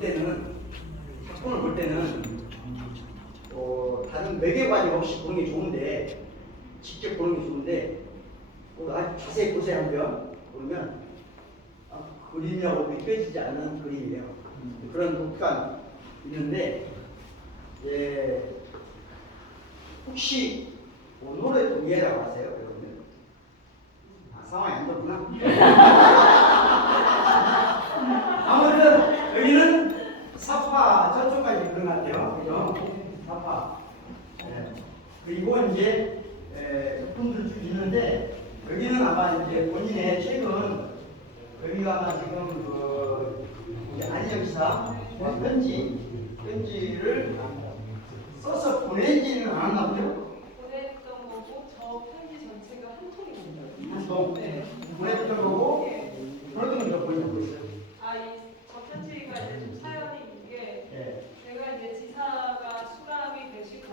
때는 작품을 볼 때는 다른 매개관이 없이 보는 게 좋은데 직접 보는 게 좋은데 아주 자세히 보세요. 한번 보면 그림이라고 느껴지지 않는 그림이에요. 그런 독특한 있는데 혹시 오늘의 동해라고 아세요? 여러분들? 상황이 안 좋구나. 아무튼 여기는 사파 저쪽까지 그런 것 같아요. 그죠? 사파. 그리고 이제 작품들 쭉 있는데 여기는 아마 이제 본인의 최근 여기가 아마 지금 안희정 기사 편지를 써서 보내지는 않았나 보죠? 보냈던 거고 저 편지 전체가 한 통입니다. 한 통? 네. 보냈던 거고 그런 거 보내고 있어요. 저 편지가 이제 좀 사연이 있는 게 제가 이제 지사가 수감이 되시고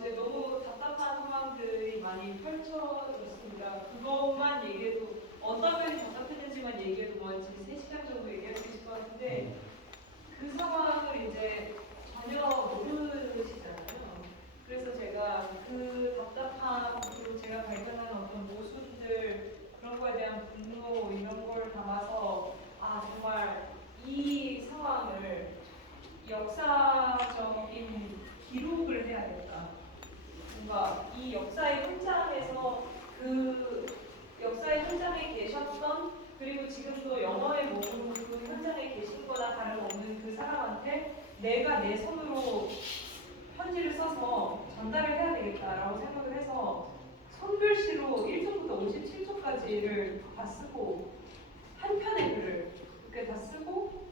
이제 너무 답답한 상황들이 많이 펼쳐졌습니다. 그것만 얘기해도 어떤 면이 답답했는지만 얘기해도 뭐 3시간 정도 얘기할 수 있을 것 같은데 그 상황을 이제 전혀 모르시잖아요. 그래서 제가 그 답답함 그리고 제가 발견한 어떤 모순들 그런 거에 대한 분노 이런 걸 담아서 정말 이 상황을 역사적인 기록을 해야겠다. 뭔가 이 역사의 현장에서 그 역사의 현장에 계셨던 그리고 지금도 영어의 몸으로 그 현장에 계신 거나 다름없는 그 사람한테 내가 내 손으로 편지를 써서 전달을 해야 되겠다라고 생각을 해서 손글씨로 1초부터 57초까지를 다 쓰고 한 편의 글을 그렇게 다 쓰고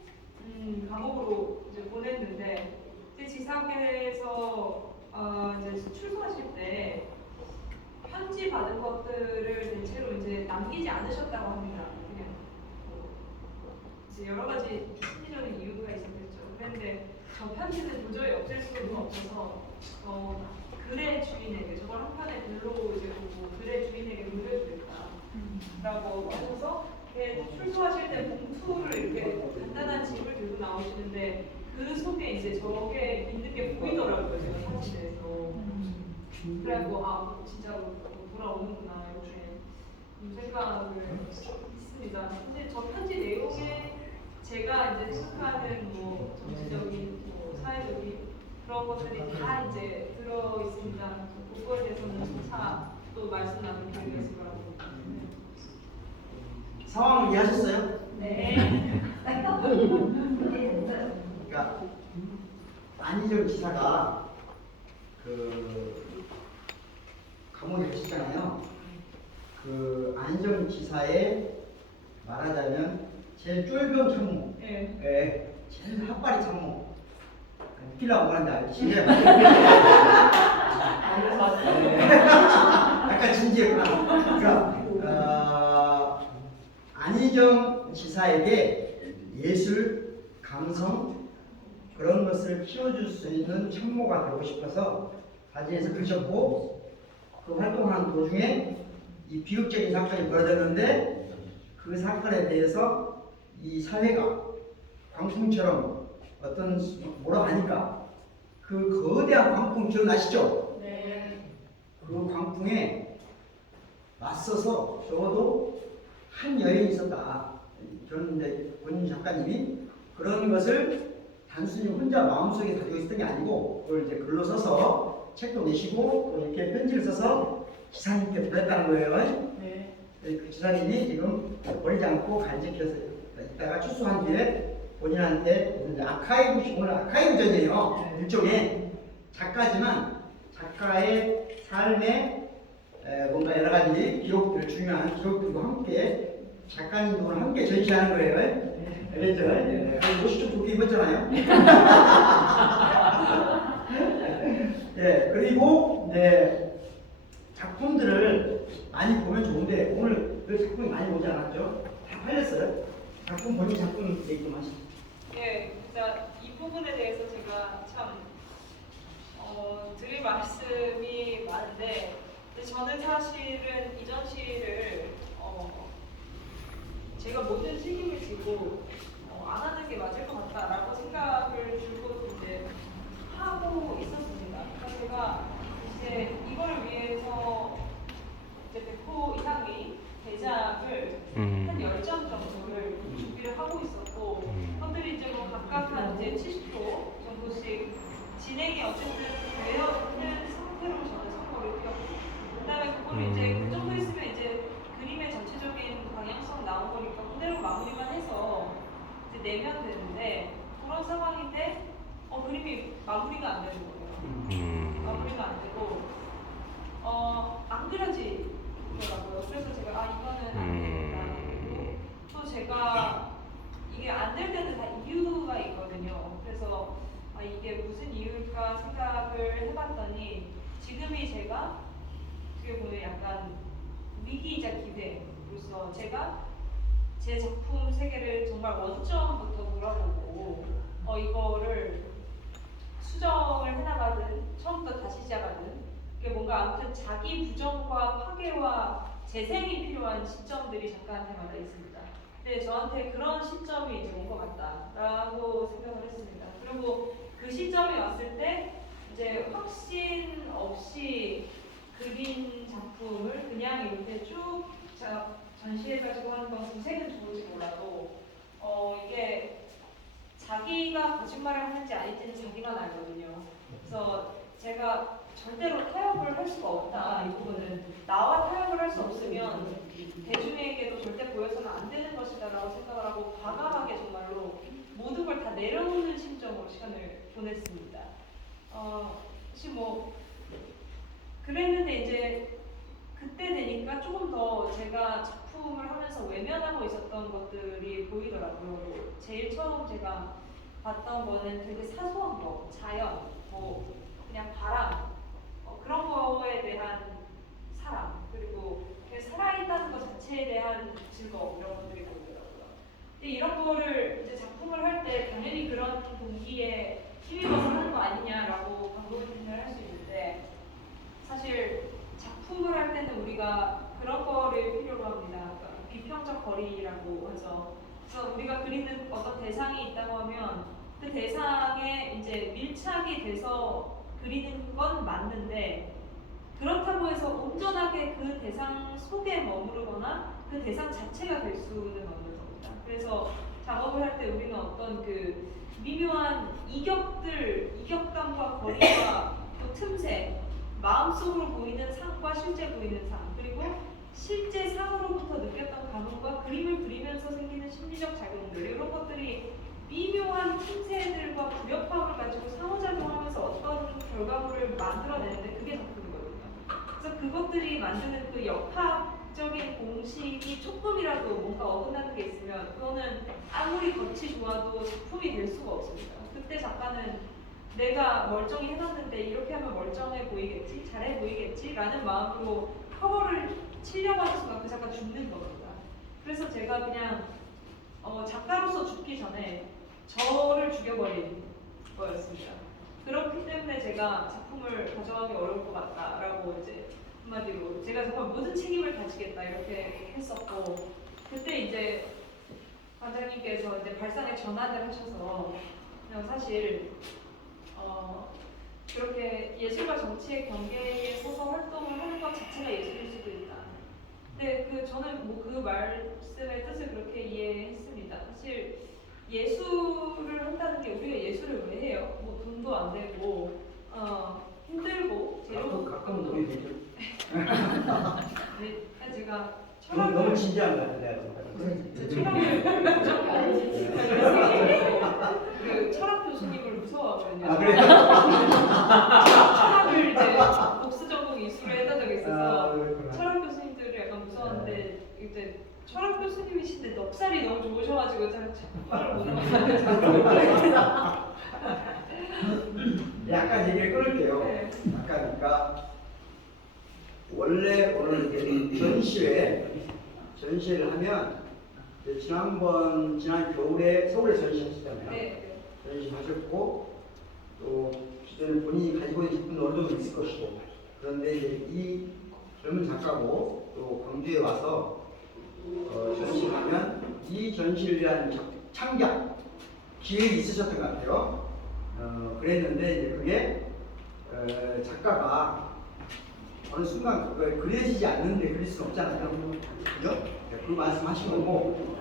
감옥으로 이제 보냈는데 이제 지사께서 이제 출소하실 때 편지 받은 것들을 대체로 이제 남기지 않으셨다고 합니다. 그냥 이제 여러 가지 심리적인 이유가 있었겠죠. 그런데 저 편지는 도저히 없앨 수는 없어서 글의 주인에게 저걸 한 편의 글로 이제 보고 글의 주인에게 물려주겠다라고 하셔서 출소하실 때 봉투를 이렇게 간단한 짐을 들고 나오시는데 그 속에 이제 저게 있는 게 보이더라고요. 제가 사진에서. 그래갖고 진짜로 돌아오는구나 이렇게 생각을 했습니다. 근데 저 편지 내용에 제가 이제 생각하는 뭐 정치적인, 사회적인 그런 것들이 다 이제 들어 있습니다. 그거에 대해서는 차차 또 말씀 나눌 기회가 있을 거라고 봅니다. 상황을 이해하셨어요? 네. 그러니까 안희정 지사가 감옥에 계시잖아요. 안희정 지사의 말하자면 제일 쫄병 참모, 제일 핫바리 참모. 웃기려고 하는데 알지? 약간 진지했구나. 그러니까 안희정 지사에게 예술, 감성 그런 것을 키워줄 수 있는 참모가 되고 싶어서 바지에서 그셨고 그 활동하는 도중에 이 비극적인 사건이 벌어졌는데 그 사건에 대해서 이 사회가 광풍처럼 뭐라 하니까 그 거대한 광풍 기억나시죠? 네. 그 광풍에 맞서서 적어도 한 여인이 있었다. 저는 이제 본인 작가님이 그런 것을 단순히 혼자 마음속에 가지고 있었던 게 아니고 그걸 이제 글로 써서 책도 내시고 또 이렇게 편지를 써서 지사님께 보냈다는 거예요. 네. 그 지사님이 지금 버리지 않고 간직해서 이따가 출소한 뒤에 본인한테 오늘 아카이브전이에요. 일종의 작가지만 작가의 삶의 뭔가 여러 가지 기록들, 중요한 기록들과 함께 작가님과 함께 전시하는 거예요. 알겠죠? 옷이 좀 좋게 입었잖아요. 그리고 작품들을 많이 보면 좋은데 오늘 그 작품이 많이 오지 않았죠? 다 팔렸어요. 본인 작품 얘기 하시죠. 진짜 이 부분에 대해서 제가 참 드릴 말씀이 많은데 저는 사실은 이 전시를 제가 모든 책임을 지고 안 하는 게 맞을 제작을 한 10점 정도를 준비를 하고 있었고 그것들이 이제 뭐 각각 한 이제 70호 정도씩 진행이 어쨌든 되어 있는 상태로 저는 선거를 뛰었고 그다음에 그거를 이제 그 정도 있으면 이제 그림의 전체적인 방향성 나온 거니까 그대로 마무리만 해서 이제 내면 되는데 그런 상황인데 그림이 마무리가 안 되는 거예요. 마무리가 안 되고 안 그려지더라고요. 그래서 제가 이거는 안 되겠다. 또 제가 이게 안 될 때는 다 이유가 있거든요. 그래서 이게 무슨 이유일까 생각을 해봤더니 지금이 제가 어떻게 보면 약간 위기이자 기회로서 제가 제 작품 세계를 정말 원점부터 돌아보고 이거를 수정을 해나가든 처음부터 다시 시작하든 이게 뭔가 아무튼 자기 부정과 파괴와 재생이 필요한 시점들이 작가한테마다 있습니다. 근데 저한테 그런 시점이 이제 온 것 같다라고 생각을 했습니다. 그리고 그 시점이 왔을 때 이제 확신 없이 그린 작품을 그냥 이렇게 쭉 전시해가지고 하는 건 구색은 좋을지 몰라도 이게 자기가 거짓말을 하는지 아닌지는 자기만 알거든요. 그래서 제가 절대로 타협을 할 수가 없다. 이 부분은 나와 타협을 할 수 없으면 대중에게도 절대 보여서는 안 되는 것이다라고 생각을 하고 과감하게 정말로 모든 걸 다 내려놓는 심정으로 시간을 보냈습니다. 사실 뭐 그랬는데 이제 그때 되니까 조금 더 제가 작품을 하면서 외면하고 있었던 것들이 보이더라고요. 제일 처음 제가 봤던 거는 되게 사소한 거, 자연, 뭐 그냥 바람, 그런 거에 대한 사랑, 그리고 그냥 살아있다는 것 자체에 대한 즐거움 이런 것들이 보이더라고요. 근데 이런 거를 이제 작품을 할 때 당연히 그런 동기에 힘입어서 하는 거 아니냐라고 반복을 할 수 있는데 사실 작품을 할 때는 우리가 그런 거를 필요로 합니다. 그러니까 비평적 거리라고 하죠. 그래서 우리가 그리는 어떤 대상이 있다고 하면 그 대상에 이제 밀착이 돼서 그리는 건 맞는데 그렇다고 해서 온전하게 그 대상 속에 머무르거나 그 대상 자체가 될 수는 없는 겁니다. 그래서 작업을 할 때 우리는 어떤 그 미묘한 이격감과 거리와 또 틈새, 마음속으로 보이는 상과 실제 보이는 상, 그리고 실제 상으로부터 느꼈던 감흥과 그림을 그리면서 생기는 심리적 작용들, 이런 것들이 미묘한 틈새들과 불협화음을 가지고 상호작용하면서 어떤 결과물을 만들어내는데 그게 작품이거든요. 그래서 그것들이 만드는 그 역학적인 공식이 조금이라도 뭔가 어긋나는 게 있으면 그거는 아무리 겉이 좋아도 작품이 될 수가 없습니다. 그때 작가는 내가 멀쩡히 해놨는데 이렇게 하면 멀쩡해 보이겠지, 잘해 보이겠지 라는 마음으로 커버를 치려고 하는 순간 그 작가 죽는 겁니다. 그래서 제가 그냥 작가로서 죽기 전에 저를 죽여버린 거였습니다. 그렇기 때문에 제가 작품을 가져가기 어려울 것 같다라고 이제 한마디로 제가 정말 모든 책임을 가지겠다 이렇게 했었고 그때 이제 관장님께서 이제 발상의 전환을 하셔서 그냥 사실 그렇게 예술과 정치의 경계에 서서 활동을 하는 것 자체가 예술일 수도 있다. 근데 저는 뭐 그 말씀의 뜻을 그렇게 이해했습니다. 사실 예술을 한다는 게 우리가 예술을 왜 해요? 뭐 돈도 안 되고 힘들고 재료 가끔 돈이 되죠. 네, 제가 너무 진지한 것 같은데. 그 철학 교수님을 무서워하거든요. 아 그래요? 철학을 이제 복수 전공 이수를 했던 적이 있어서 철학 교수님들을 약간 무서웠는데 이제 철학 교수님이신데 넉살이 너무 좋으셔가지고 제가 철학을 못 먹었어요. 약간 얘기를 끊을게요. 네. 아까 그러니까 원래 오늘 전시회를 하면 지난 겨울에 서울에 전시하셨잖아요. 네. 전시하셨고 또 기존에 본인이 가지고 있는 작품도 어느 정도 있을 것이고 그런데 이제 이 젊은 작가고 또 광주에 와서 전시하면 이 전시를 위한 창작 기획이 있으셨던 것 같아요. 그랬는데 이제 그게 작가가 어느 순간 그거 그려지지 않는데 그릴 수는 없잖아요. 그죠? 그 말씀하신 거고,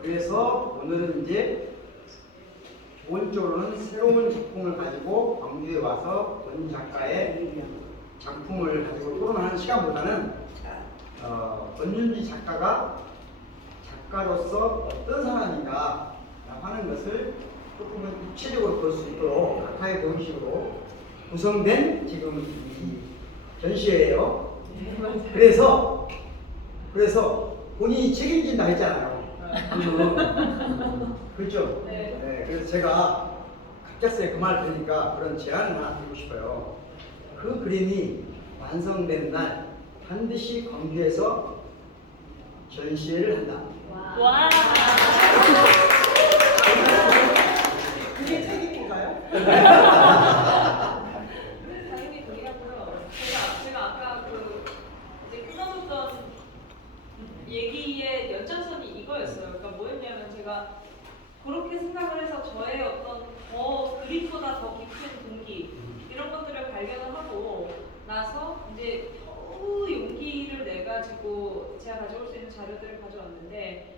그래서 오늘은 이제 기본적으로는 새로운 작품을 가지고 광주에 와서 권 작가의 작품을 가지고 토론하는 시간보다는 권윤지 작가가 작가로서 어떤 사람인가 하는 것을 조금은 입체적으로 볼 수 있도록 각하의 방식으로 구성된 지금 이 전시회예요. 그래서 본인이 책임진다 했잖아요. 그렇죠? 네. 그래서 제가 갑작스레 그 말 들으니까 그런 제안을 하나 드리고 싶어요. 그 그림이 완성된 날 반드시 광주에서 전시회를 한다. 와. 그게 책임인가요? 당연히 동의하고요. 제가 아까 그 이제 끊어놓던 얘기의 연장선이 이거였어요. 그러니까 뭐였냐면 제가 그렇게 생각을 해서 저의 어떤 더 그림보다 더 깊은 동기 이런 것들을 발견을 하고 나서 이제 겨우 용기를 내 가지고 제가 가져올 수 있는 자료들을 가져왔는데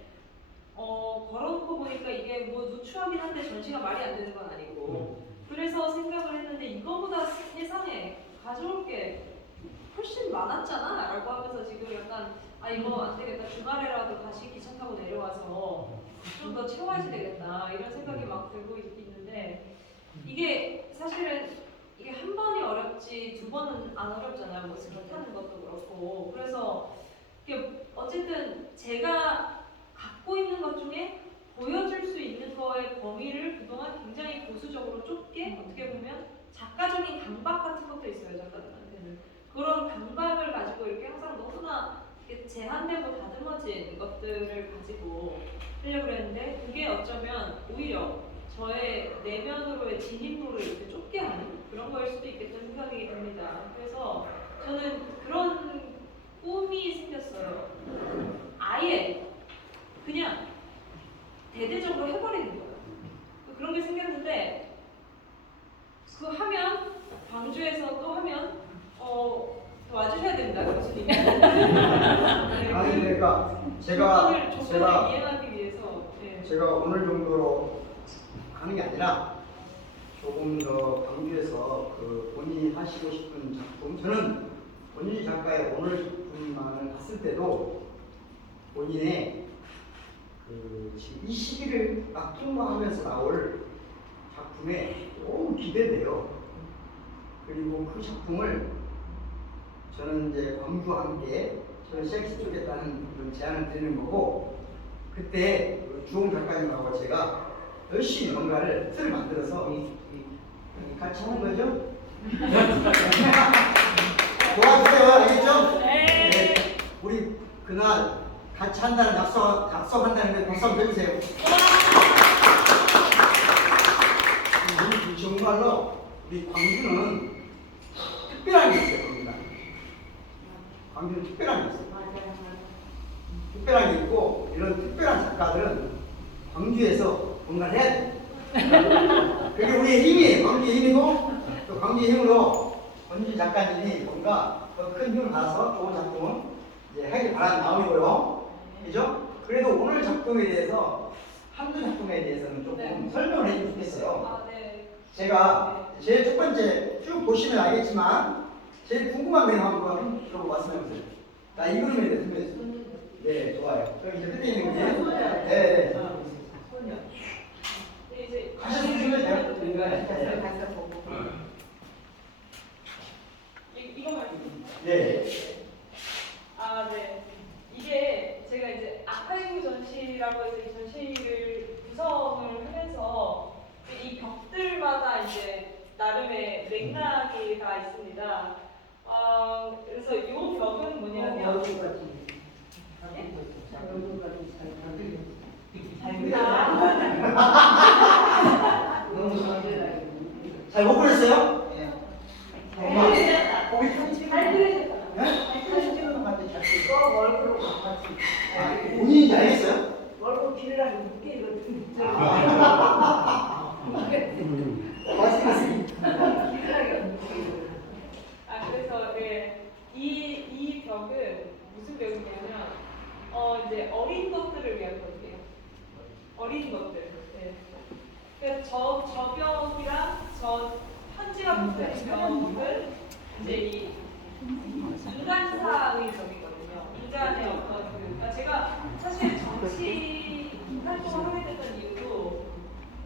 걸어놓고 보니까 이게 뭐 누추하긴 한데 전시가 말이 안 되는 건 아니고 그래서 생각을 했는데 이거보다 세상에 가져올 게 훨씬 많았잖아 라고 하면서 지금 약간 이거 안 되겠다 주말에라도 다시 기차 타고 내려와서 좀 더 채워야지 되겠다 이런 생각이 막 들고 있는데 이게 사실은 이게 한 번이 어렵지 두 번은 안 어렵잖아요. 뭐 스키 타는 것도 그렇고 그래서 이게 어쨌든 제가 갖고 있는 것 중에 보여줄 수 있는 거의 범위를 그동안 굉장히 보수적으로 좁게 어떻게 보면 작가적인 강박 같은 것도 있어요. 작가들한테는 그런 강박을 가지고 이렇게 항상 너무나 제한되고 다듬어진 것들을 가지고 하려고 그랬는데 그게 어쩌면 오히려 저의 내면으로의 진입로를 이렇게 좁게 하는 그런 거일 수도 있겠다는 생각이 듭니다. 그래서 저는 그런 꿈이 생겼어요. 아예 그냥 대대적으로 해버리는 거예요. 그런 게 생겼는데 그거 하면 광주에서 또 하면 또 와주셔야 됩니다, 교수님. 아니 그러니까 제가 이해하기 위해서 제가 오늘 정도로 하는 게 아니라 조금 더 광주에서 그 본인이 하시고 싶은 작품, 저는 본인 작가의 오늘 작품만을 봤을 때도 본인의 그 지금 이 시기를 딱 통과하면서 나올 작품에 너무 기대돼요. 그리고 그 작품을 저는 이제 광주와 함께 저는 시작시키겠다는 그런 제안을 드리는 거고, 그때 그 주홍 작가님하고 제가 열심히 뭔가를 틀을 만들어서 같이 하는 거죠. 도와주세요, 알겠죠? 네. 우리 그날 같이 한다는 약속한다는 걸 박수 한번 해주세요. 정말로 우리 광주는 특별한 게 있어요. 광주는 특별한 게 있어요. 특별한 게 있고, 이런 특별한 작가들은 광주에서 뭔가를 해야 돼요. 그게 우리의 힘이에요. 광주의 힘이고, 또 광주의 힘으로 권준 작가님이 뭔가 더 큰 힘을 받아서 좋은 작품을 이제 하길 바라는 마음이고요. 그죠? 그래도 오늘 작품에 대해서, 한두 작품에 대해서는 조금 설명을 해주면 좋겠어요. 제가 제일 첫 번째 쭉 보시면 알겠지만, 제일 궁금한 그림 한번 들어보고 말씀해보세요. 나 이 그림에 대해서 설명해주세요. 네, 좋아요. 그럼 이제 끝에 있는 그림. 네. 가셔서 주시면 돼요. 이거 말고. 네. 네. 이게 제가 이제 아카이브 전시라고 해서 이 전시를 구성을 하면서 이 벽들마다 이제 나름의 맥락이 다 있습니다. 그래서 이 벽은 뭐냐면 잘 못 그렸어요? 본인인지 알겠어요? 말씀하세요. 그래서 어린 것들. 네. 그러니까 저 벽이랑 저 편지가 붙어있는 벽은 이제 이 인간사의 벽이거든요. 인간의 어떤 그러니까 제가 사실 정치 활동을 하게 됐던 이유도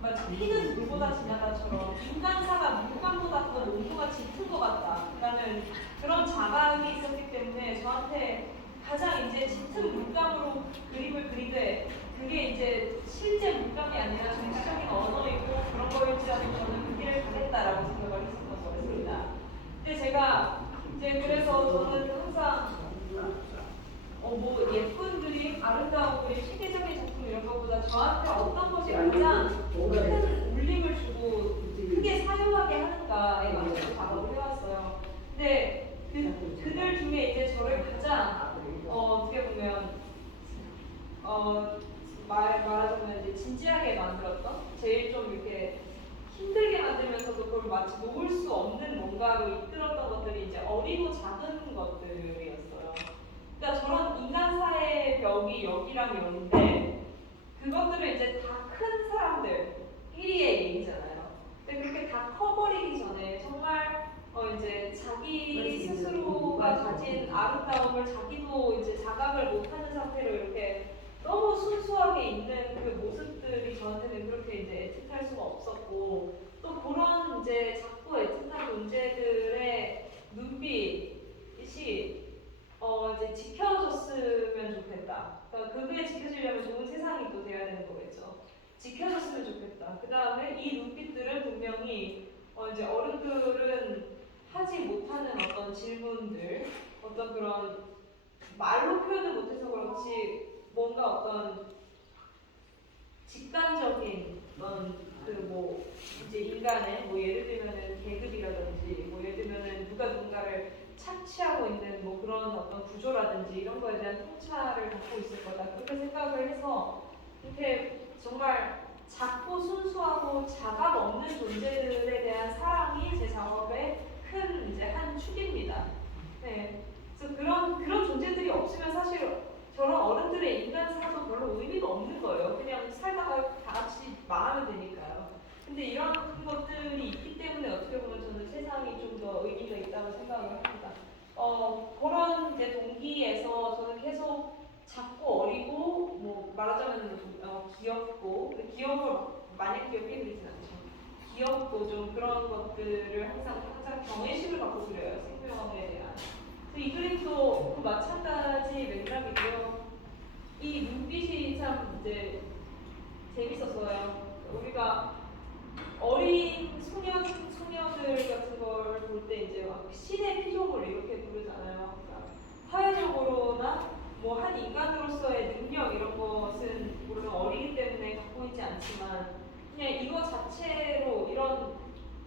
마치 피는 물보다 진하다처럼 인간사가 물감보다 더 농도가 짙은 것 같다라는 그런 자각이 있었기 때문에 저한테 가장 이제 짙은 물감으로 그림을 그리되 그게 이제 실제 물감이 아니라 정치적인 언어이고 그런 거일지라도 저는 그 길을 가겠다라고 생각을 했었던 거였습니다. 근데 제가 이제 그래서 저는 항상 뭐 예쁜 그림, 아름다운 그림, 시대적인 작품 이런 것보다 저한테 어떤 것이 가장 큰 울림을 주고 크게 사용하게 하는가에 맞춰서 작업을 해왔어요. 근데 그들 중에 이제 저를 가장 어떻게 보면 말하자면 이제 진지하게 만들었던 제일 좀 이렇게 힘들게 만들면서도 그걸 마치 놓을 수 없는 뭔가로 이끌었던 것들이 이제 어리고 작은 것들이었어요. 그러니까 저런 인간사의 벽이 여기랑 여기인데 그것들은 이제 다 큰 사람들끼리의 얘기잖아요. 근데 그렇게 다 커버리기 전에 정말 이제 자기 스스로가 가진 아름다움을 자기도 이제 자각을 못하는 상태로 이렇게 너무 순수하게 있는 그 모습들이 저한테는 그렇게 이제 애틋할 수가 없었고 또 그런 이제 작고 애틋한 존재들의 눈빛이 이제 지켜줬으면 좋겠다. 그러니까 그게 지켜지려면 좋은 세상이 또 돼야 되는 거겠죠. 지켜줬으면 좋겠다. 그 다음에 이 눈빛들은 분명히 이제 어른들은 하지 못하는 어떤 질문들, 어떤 그런 말로 표현을 못해서 그렇지 뭔가 어떤 직관적인 뭐 이제 인간의 뭐 예를 들면은 계급이라든지 뭐 예를 들면은 누가 누군가를 착취하고 있는 뭐 그런 어떤 구조라든지 이런 거에 대한 통찰을 갖고 있을 거다 그렇게 생각을 해서 이렇게 정말 작고 순수하고 자각 없는 존재들에 대한 사랑이 제 작업의 큰 이제 한 축입니다. 네, 그래서 그런 존재들이 없으면 사실 저런 어른들의 인간사도 별로 의미가 없는 거예요. 그냥 살다가 다 같이 망하면 되니까요. 근데 이런 것들이 있기 때문에 어떻게 보면 저는 세상이 좀 더 의미가 있다고 생각을 합니다. 그런 이제 동기에서 저는 계속 작고 어리고 뭐 말하자면 귀엽고 귀여움을 마냥 귀엽게 그리진 않죠. 귀엽고 좀 그런 것들을 항상 경외심을 갖고 그려요. 생명에 대한. 이 그림도 마찬가지 맥락이고요. 이 눈빛이 참 이제 재밌었어요. 우리가 어린 소녀들 같은 걸 볼 때 이제 막 신의 피조물 이렇게 부르잖아요. 그러니까 사회적으로나 뭐 한 인간으로서의 능력 이런 것은 물론 어리기 때문에 갖고 있지 않지만 그냥 이거 자체로 이런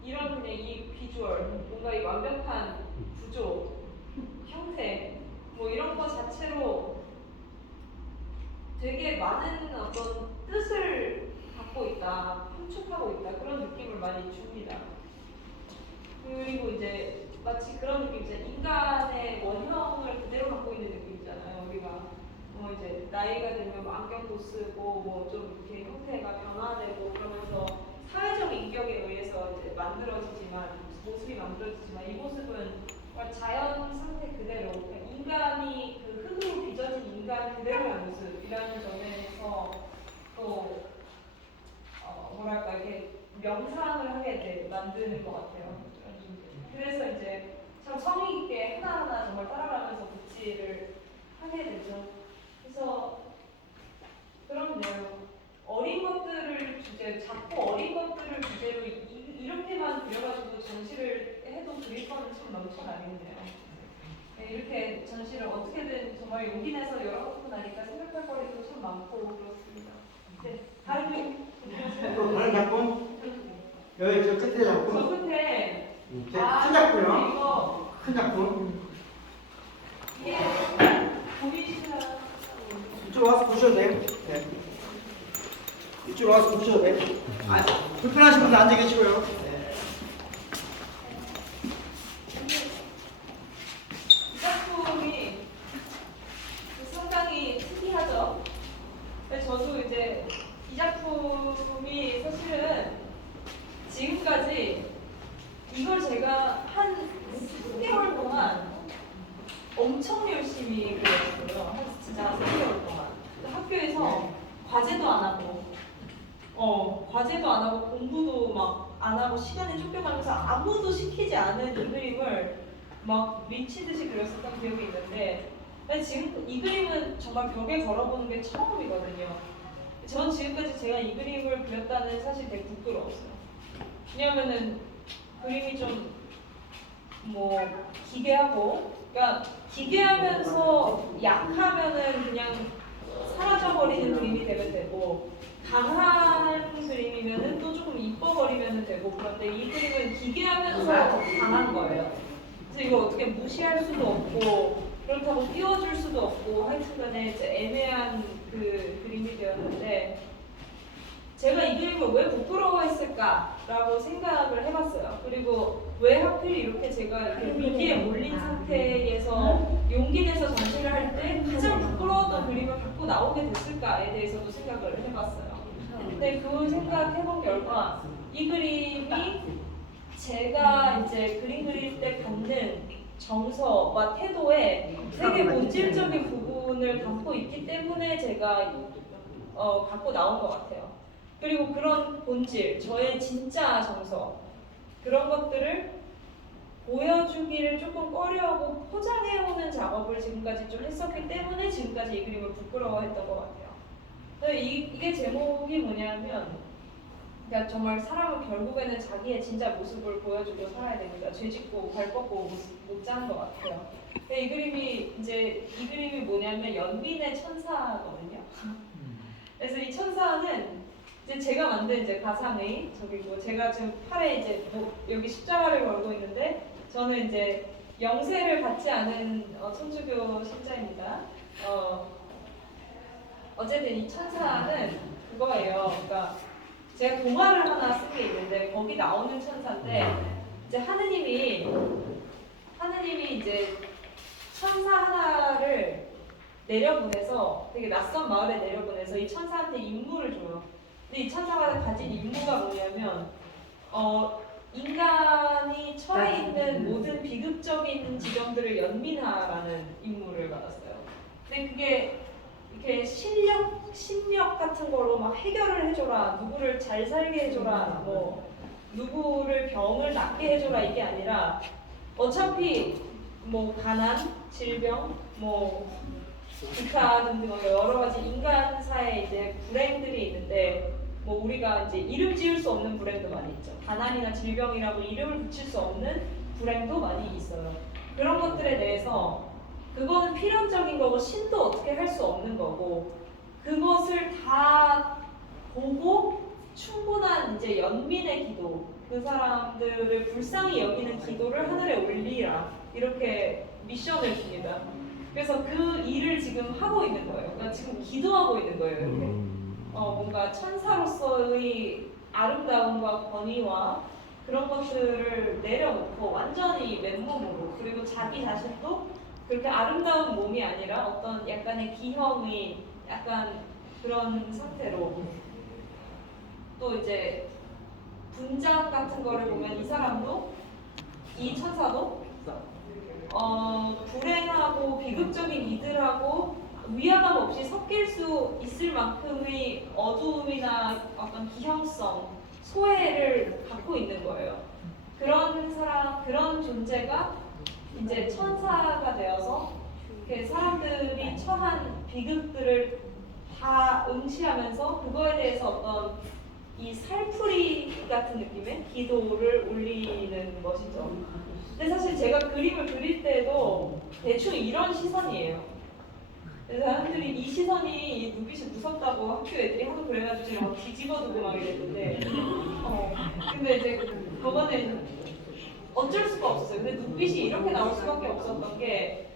그냥 이 비주얼 뭔가 이 완벽한 구조 형태 뭐 이런 거 자체로 되게 많은 어떤 뜻을 갖고 있다, 함축하고 있다 그런 느낌을 많이 줍니다. 그리고 이제 마치 그런 느낌 이제 인간의 원형을 그대로 갖고 있는 느낌이잖아요. 우리가 이제 나이가 들면 뭐 안경도 쓰고 뭐 좀 이렇게 형태가 변화되고 그러면서 사회적 인격에 의해서 이제 모습이 만들어지지만 이 모습은 자연 상태 그대로 그러니까 인간이 그 흙으로 빚어진 인간 그대로의 모습이라는 점에서 또 뭐랄까 이렇게 명상을 하게 만드는 것 같아요. 그래서 이제 참 성의 깊게 하나하나 정말 따라가면서 붓질을 하게 되죠. 그래서 그렇네요. 어린 것들을 작고 어린 것들을 주제로 이렇게만 그려가지고 전시를 해도 그릴 거는 참 넘쳐나겠네요. 네, 이렇게 전시를 어떻게든 정말 용기 내서 열어놓고 나니까 생각할 거리도 참 많고 그렇습니다. 네, 다른 분? 다른 작품? 여기 저 끝에 작품? 저 끝에 큰 작품이요? 이거 큰 작품? 이게 보이시나? 이쪽으로 와서 보셔도 돼요. 네. 이쪽으로 와서 보셔도 돼요. 불편하신 분들 앉아 계시고요. 네. 이 작품이 상당히 특이하죠. 저도 이제 이 작품 어려움이 사실은 지금까지 이걸 제가 한 3개월 동안 엄청 열심히 그렸어요. 진짜 한 3개월 동안. 학교에서 과제도 안 하고, 과제도 안 하고 공부도 막 안 하고 시간에 쫓겨가면서 아무도 시키지 않은 이 그림을 막 미치듯이 그렸었던 기억이 있는데, 근데 지금 이 그림은 정말 벽에 걸어보는 게 처음이거든요. 전 지금까지 제가 이 그림을 그렸다는 사실 되게 부끄러웠어요. 왜냐면은 그림이 좀 뭐 기괴하고, 그러니까 기괴하면서 약하면은 그냥 사라져버리는 그림이 되면 되고, 강한 그림이면은 또 조금 이뻐버리면 되고, 그런데 이 그림은 기괴하면서 강한 거예요. 그래서 이걸 어떻게 무시할 수도 없고 그렇다고 띄워줄 수도 없고 하여튼간에 이제 애매한 그 그림이 되었는데, 제가 이 그림을 왜 부끄러워했을까라고 생각을 해봤어요. 그리고 왜 하필 이렇게 제가 이렇게 위기에 몰린 상태에서 용기 내서 전시를 할 때 가장 부끄러웠던 그림을 갖고 나오게 됐을까에 대해서도 생각을 해봤어요. 근데 그 생각해본 결과 이 그림이 제가 이제 그림 그릴 때 갖는 정서와 태도의 되게 본질적인 부분을 담고 있기 때문에 제가 갖고 나온 것 같아요. 그리고 그런 본질, 저의 진짜 정서, 그런 것들을 보여주기를 조금 꺼려하고 포장해오는 작업을 지금까지 좀 했었기 때문에 지금까지 이 그림을 부끄러워했던 것 같아요. 근데 이게 제목이 뭐냐면, 그러니까 정말 사람은 결국에는 자기의 진짜 모습을 보여주고 살아야 됩니다. 죄 짓고 발 뻗고 못 자는 것 같아요. 근데 이 그림이 뭐냐면 연민의 천사거든요. 그래서 이 천사는 이제 제가 만든 이제 가상의 저기고, 제가 지금 팔에 이제 여기 십자가를 걸고 있는데, 저는 이제 영세를 받지 않은 천주교 신자입니다. 어쨌든 이 천사는 그거예요. 그러니까 제가 동화를 하나 쓴 게 있는데 거기 나오는 천사인데, 이제 하느님이 이제 천사 하나를 내려보내서, 되게 낯선 마을에 내려보내서 이 천사한테 임무를 줘요. 근데 이 천사가 가진 임무가 뭐냐면, 인간이 처해 있는 모든 비극적인 지점들을 연민하라는 임무를 받았어요. 근데 그게 이렇게 심력 같은 거로 막 해결을 해줘라, 누구를 잘 살게 해줘라, 뭐 누구를 병을 낫게 해줘라, 이게 아니라 어차피 뭐 가난, 질병, 뭐 기타 등등 여러 가지 인간사의 이제 불행들이 있는데, 뭐 우리가 이제 이름 지을 수 없는 불행도 많이 있죠. 가난이나 질병이라고 이름을 붙일 수 없는 불행도 많이 있어요. 그런 것들에 대해서 그거는 필연적인 거고 신도 어떻게 할 수 없는 거고, 그것을 다 보고 충분한 이제 연민의 기도, 그 사람들을 불쌍히 여기는 기도를 하늘에 올리라, 이렇게 미션을 줍니다. 그래서 그 일을 지금 하고 있는 거예요. 그러니까 지금 기도하고 있는 거예요. 이렇게. 뭔가 천사로서의 아름다움과 권위와 그런 것들을 내려놓고 완전히 맨몸으로, 그리고 자기 자신도 그렇게 아름다운 몸이 아니라 어떤 약간의 기형의 약간 그런 상태로, 또 이제 분장 같은 거를 보면 이 사람도, 이 천사도 불행하고 비극적인 이들하고 위화감 없이 섞일 수 있을 만큼의 어두움이나 어떤 기형성, 소외를 갖고 있는 거예요. 그런 사람, 그런 존재가 이제 천사가 되어서 사람들이 처한 비극들을 다 응시하면서 그거에 대해서 어떤 이 살풀이 같은 느낌의 기도를 올리는 것이죠. 근데 사실 제가 그림을 그릴 때도 대충 이런 시선이에요. 그래서 사람들이 이 시선이, 이 눈빛이 무섭다고 학교 애들이 하도 그래가지고 제가 막 뒤집어두고 막 이랬는데, 근데 이제 그거는 어쩔 수가 없었어요. 근데 눈빛이 이렇게 나올 수밖에 없었던 게,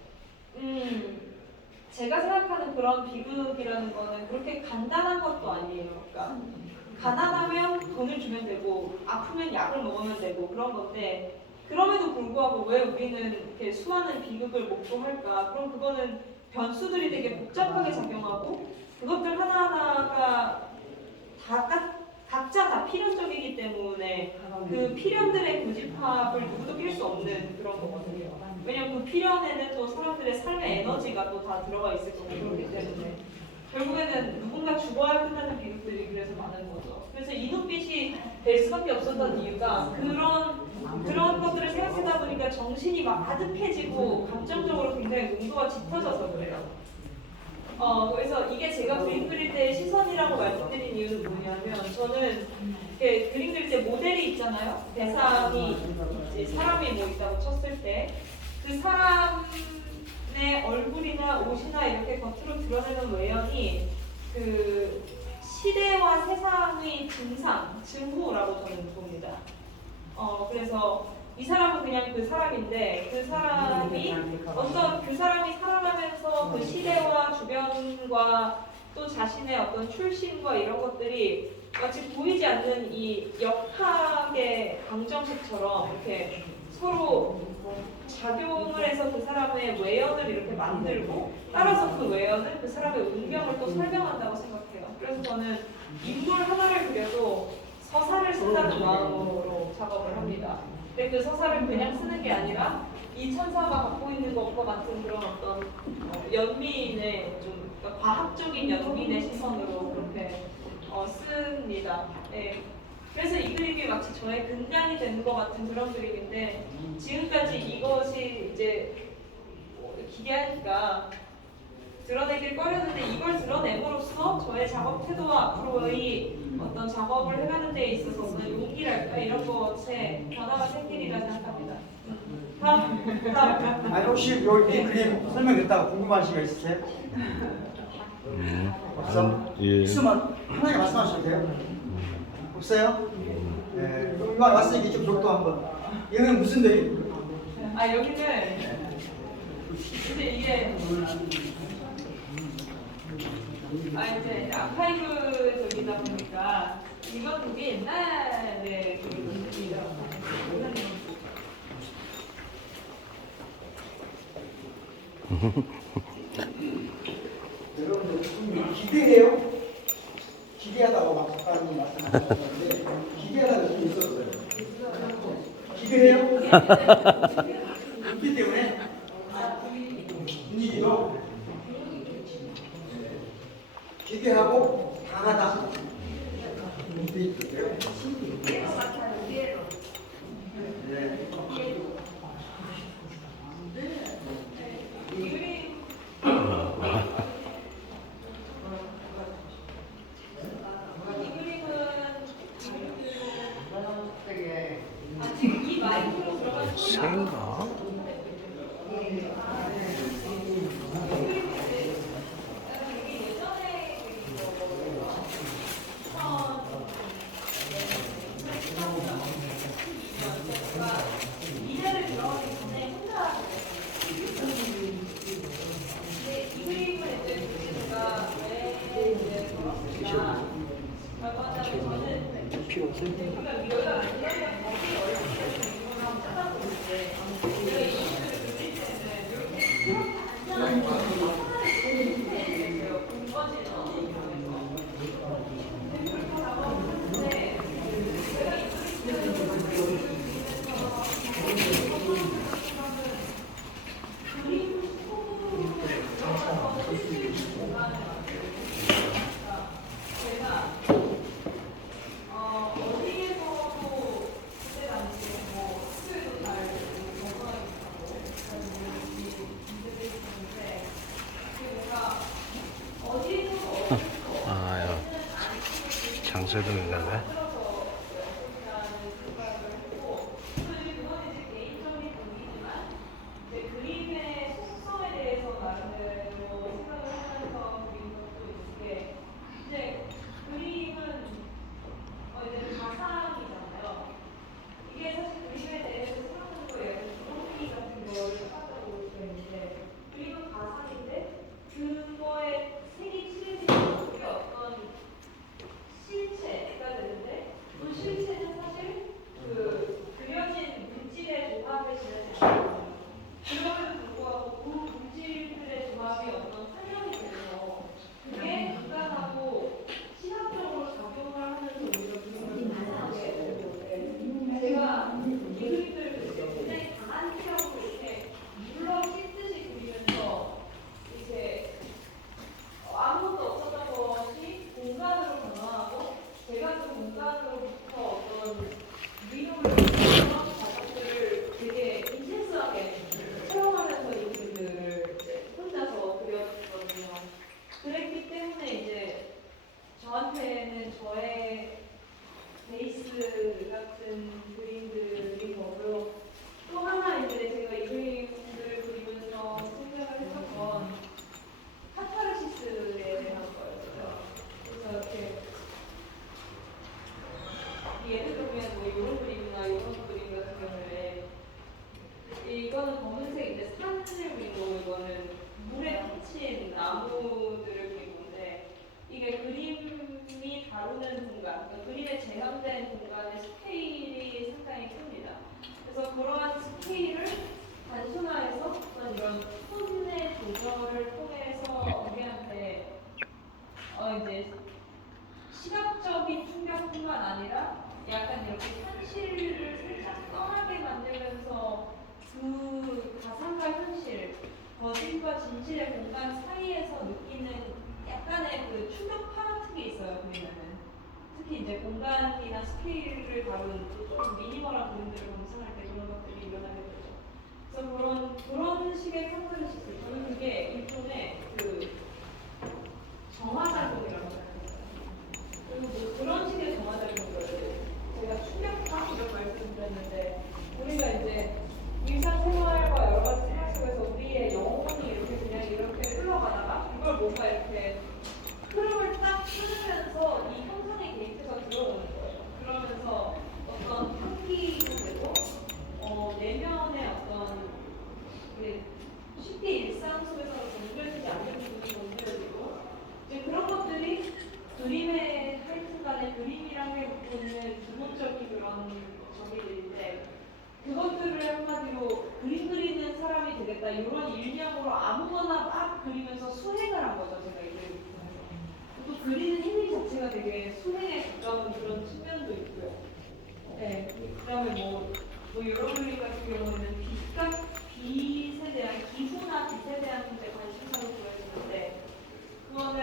제가 생각하는 그런 비극이라는 거는 그렇게 간단한 것도 아니에요. 그러니까 가난하면 돈을 주면 되고, 아프면 약을 먹으면 되고 그런 건데, 그럼에도 불구하고 왜 우리는 이렇게 수많은 비극을 목도할까? 그럼 그거는 변수들이 되게 복잡하게 작용하고, 그것들 하나하나가 각자 다 필연적이기 때문에 그 필연들의 고집합을 누구도 낄 수 없는 그런 거거든요. 왜냐면 그 필연에는 또 사람들의 삶의 에너지가 또 다 들어가 있을 거고 그렇기 때문에 결국에는 누군가 죽어야 끝나는 비극들이 그래서 많은 거죠. 그래서 이 눈빛이 될 수밖에 없었던 이유가 그런 것들을 생각하다 보니까 정신이 막 아득해지고 감정적으로 굉장히 농도가 짙어져서 그래요. 그래서 이게 제가 그림 그릴 때의 시선이라고 말씀드린 이유는 뭐냐면 저는 이렇게 그림 그릴 때 모델이 있잖아요. 대상이 이제 사람이 뭐 있다고 쳤을 때 그 사람의 얼굴이나 옷이나 이렇게 겉으로 드러내는 외형이 그 시대와 세상의 증후라고 저는 봅니다. 그래서 이 사람은 그냥 그 사람인데 그 사람이 어떤 그 사람이 살아가면서 그 시대와 주변과 또 자신의 어떤 출신과 이런 것들이 마치 보이지 않는 이 역학의 방정식처럼 이렇게 서로 작용을 해서 그 사람의 외연을 이렇게 만들고 따라서 그 외연은 그 사람의 운명을 또 설명한다고 생각해요. 그래서 저는 인물 하나를 그려도 서사를 쓴다는 마음으로 작업을 합니다. 근데 그 서사를 그냥 쓰는 게 아니라 이 천사가 갖고 있는 것과 같은 그런 어떤 연민의 좀 그러니까 과학적인 연민의 시선으로 그렇게 씁니다. 네. 그래서 이 그림이 마치 저의 근간이 되는 것 같은 그런 그림인데 지금까지 이것이 이제 기괴하니까 드러내길 꺼렸는데 이걸 드러냄으로써 저의 작업 태도와 앞으로의 어떤 작업을 해가는 데 있어서는 용기랄까 이런 것에 변화가 생기리라 생각합니다. 다음. 아니 혹시 여기 그림 설명됐다고 궁금하신 거 있으세요? 없어? 예. 있으면 편하게 말씀하셔도 돼요. 없어요? 네. 이거 왔으니까 좀 독도 한번. 여기는 무슨 그림? 여기는 이제 이게 이제 아카이브 적이다 보니까 이건 되게 옛날에 그림입니다. 여러분들 기대해요? 기대하다고 막 작가님 말씀하셨는데 기대하다가 좀 있었어요. 기대해요? 있기 때문에 분위기도 기대하고 강하다. 네. 새인가? 필요 없어요? 장세동인가네. 그거에 색이 칠해지는 어떤 실체가 되는데 공간, 그러니까 그림에 재현된 공간의 스케일이 상당히 큽니다. 그래서 그러한 스케일을 단순화해서 어떤 이런 톤의 조절을 통해서 우리한테 이제 시각적인 충격뿐만 아니라 약간 이렇게 현실을 살짝 떠나게 만들면서 그 가상과 현실, 거짓과 진실의 공간 사이에서 느끼는 약간의 그 충격파 같은 게 있어요. 그림에는 특히 이제 공간이나 스케일을 다룬 좀 미니멀한 그림들을 감상할 때 그런 것들이 일어나게 되죠. 그래서 그런 식의 평가를 짓을 저는 그게 일종의 그 정화작용이라고 생각합니다. 그리고 뭐 그런 식의 정화작용을 제가 충격파 이런 말씀을 드렸는데 우리가 이제 일상생활과 여러 가지 생활 속에서 우리의 영혼이 이렇게 그냥 이렇게 흘러가다가 이걸 뭔가 이렇게 흐름을 딱 끊으면서 이 형상의 게이트가 들어오는 거예요. 그러면서 어떤 향기도 되고 내면의 어떤 쉽게 일상 속에서 건드려지지 않는 부분이 건드려지고 이제 그런 것들이 그림의 하여튼간에 그림이란 게 갖고 있는 기본적인 그런 저기들인데 그것들을 한마디로 그림 그리는 사람이 되겠다 이런 일념으로 아무거나 막 그리면서 수행을 한 거죠. 제가 이 그림을 보면서 또 그리는 힘이 자체가 되게 수행에 가까운 그런 측면도 있고요. 네, 그다음에 뭐 여러 그림 같은 경우에는 빛에 대한 기후나 빛에 대한 이제 관심사로 보여지는데 그거는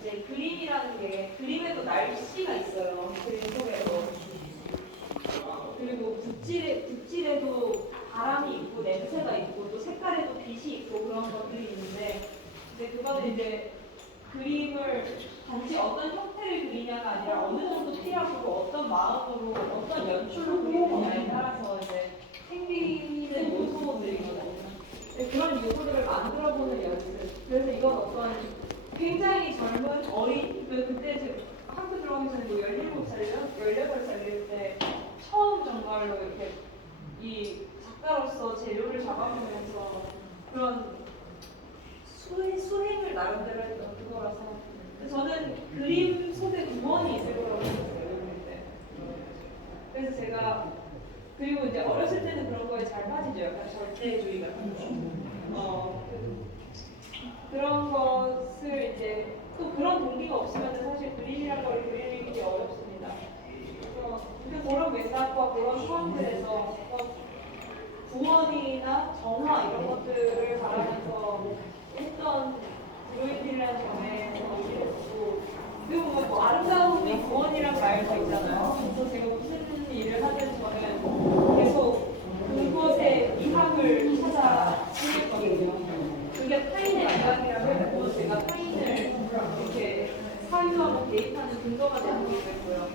이제 그림이라는 게 그림에도 날씨가 있어요. 그림 속에도 그리고 붓질에도 바람이 있고 냄새가 있고 또 색깔에도 빛이 있고 그런 것들이 있는데 이제 그거는 이제 그림을 단지 어떤 형태를 그리냐가 아니라 어느 정도 필요하고 어떤 마음으로 어떤 연출로 그리느냐에 따라서 이제 생기는 요소들이거든요. 그런 요소들을 만들어보는 연습. 그래서 이건 어떤 굉장히 젊은 어린 그때 제 학교 들어가기 전에 뭐 17살이요? 18살일 때 처음 정말로 이렇게 이 작가로서 재료를 잡아보면서 그런 수행을 나름대로 했던 그거라 생각합니다. 저는 그림 속에 구원이 있을 거라고 생각해요. 그래서 제가 그리고 이제 어렸을 때는 그런 거에 잘 빠지죠. 약간 절대주의 같은 거. 그런 것을 이제 또 그런 동기가 없으면 사실 그림이란 걸 그리기 어렵습니다. 그래서 그런 맥락과 그런 상황들에서 구원이나 정화 이런 것들을 바라면서 했던 드로이드라는 점에서 이해했고 그리고 뭐 아름다움이 구원이란 말도 있잖아요. 그래서 제가 무슨 일을 하든 저는 계속 그것의 미학을 찾아 지냈거든요. 그게 타인의 미학이라고 해도 제가 타인을 이렇게 사유하고 개입하는 근거가 되는 게 있고요.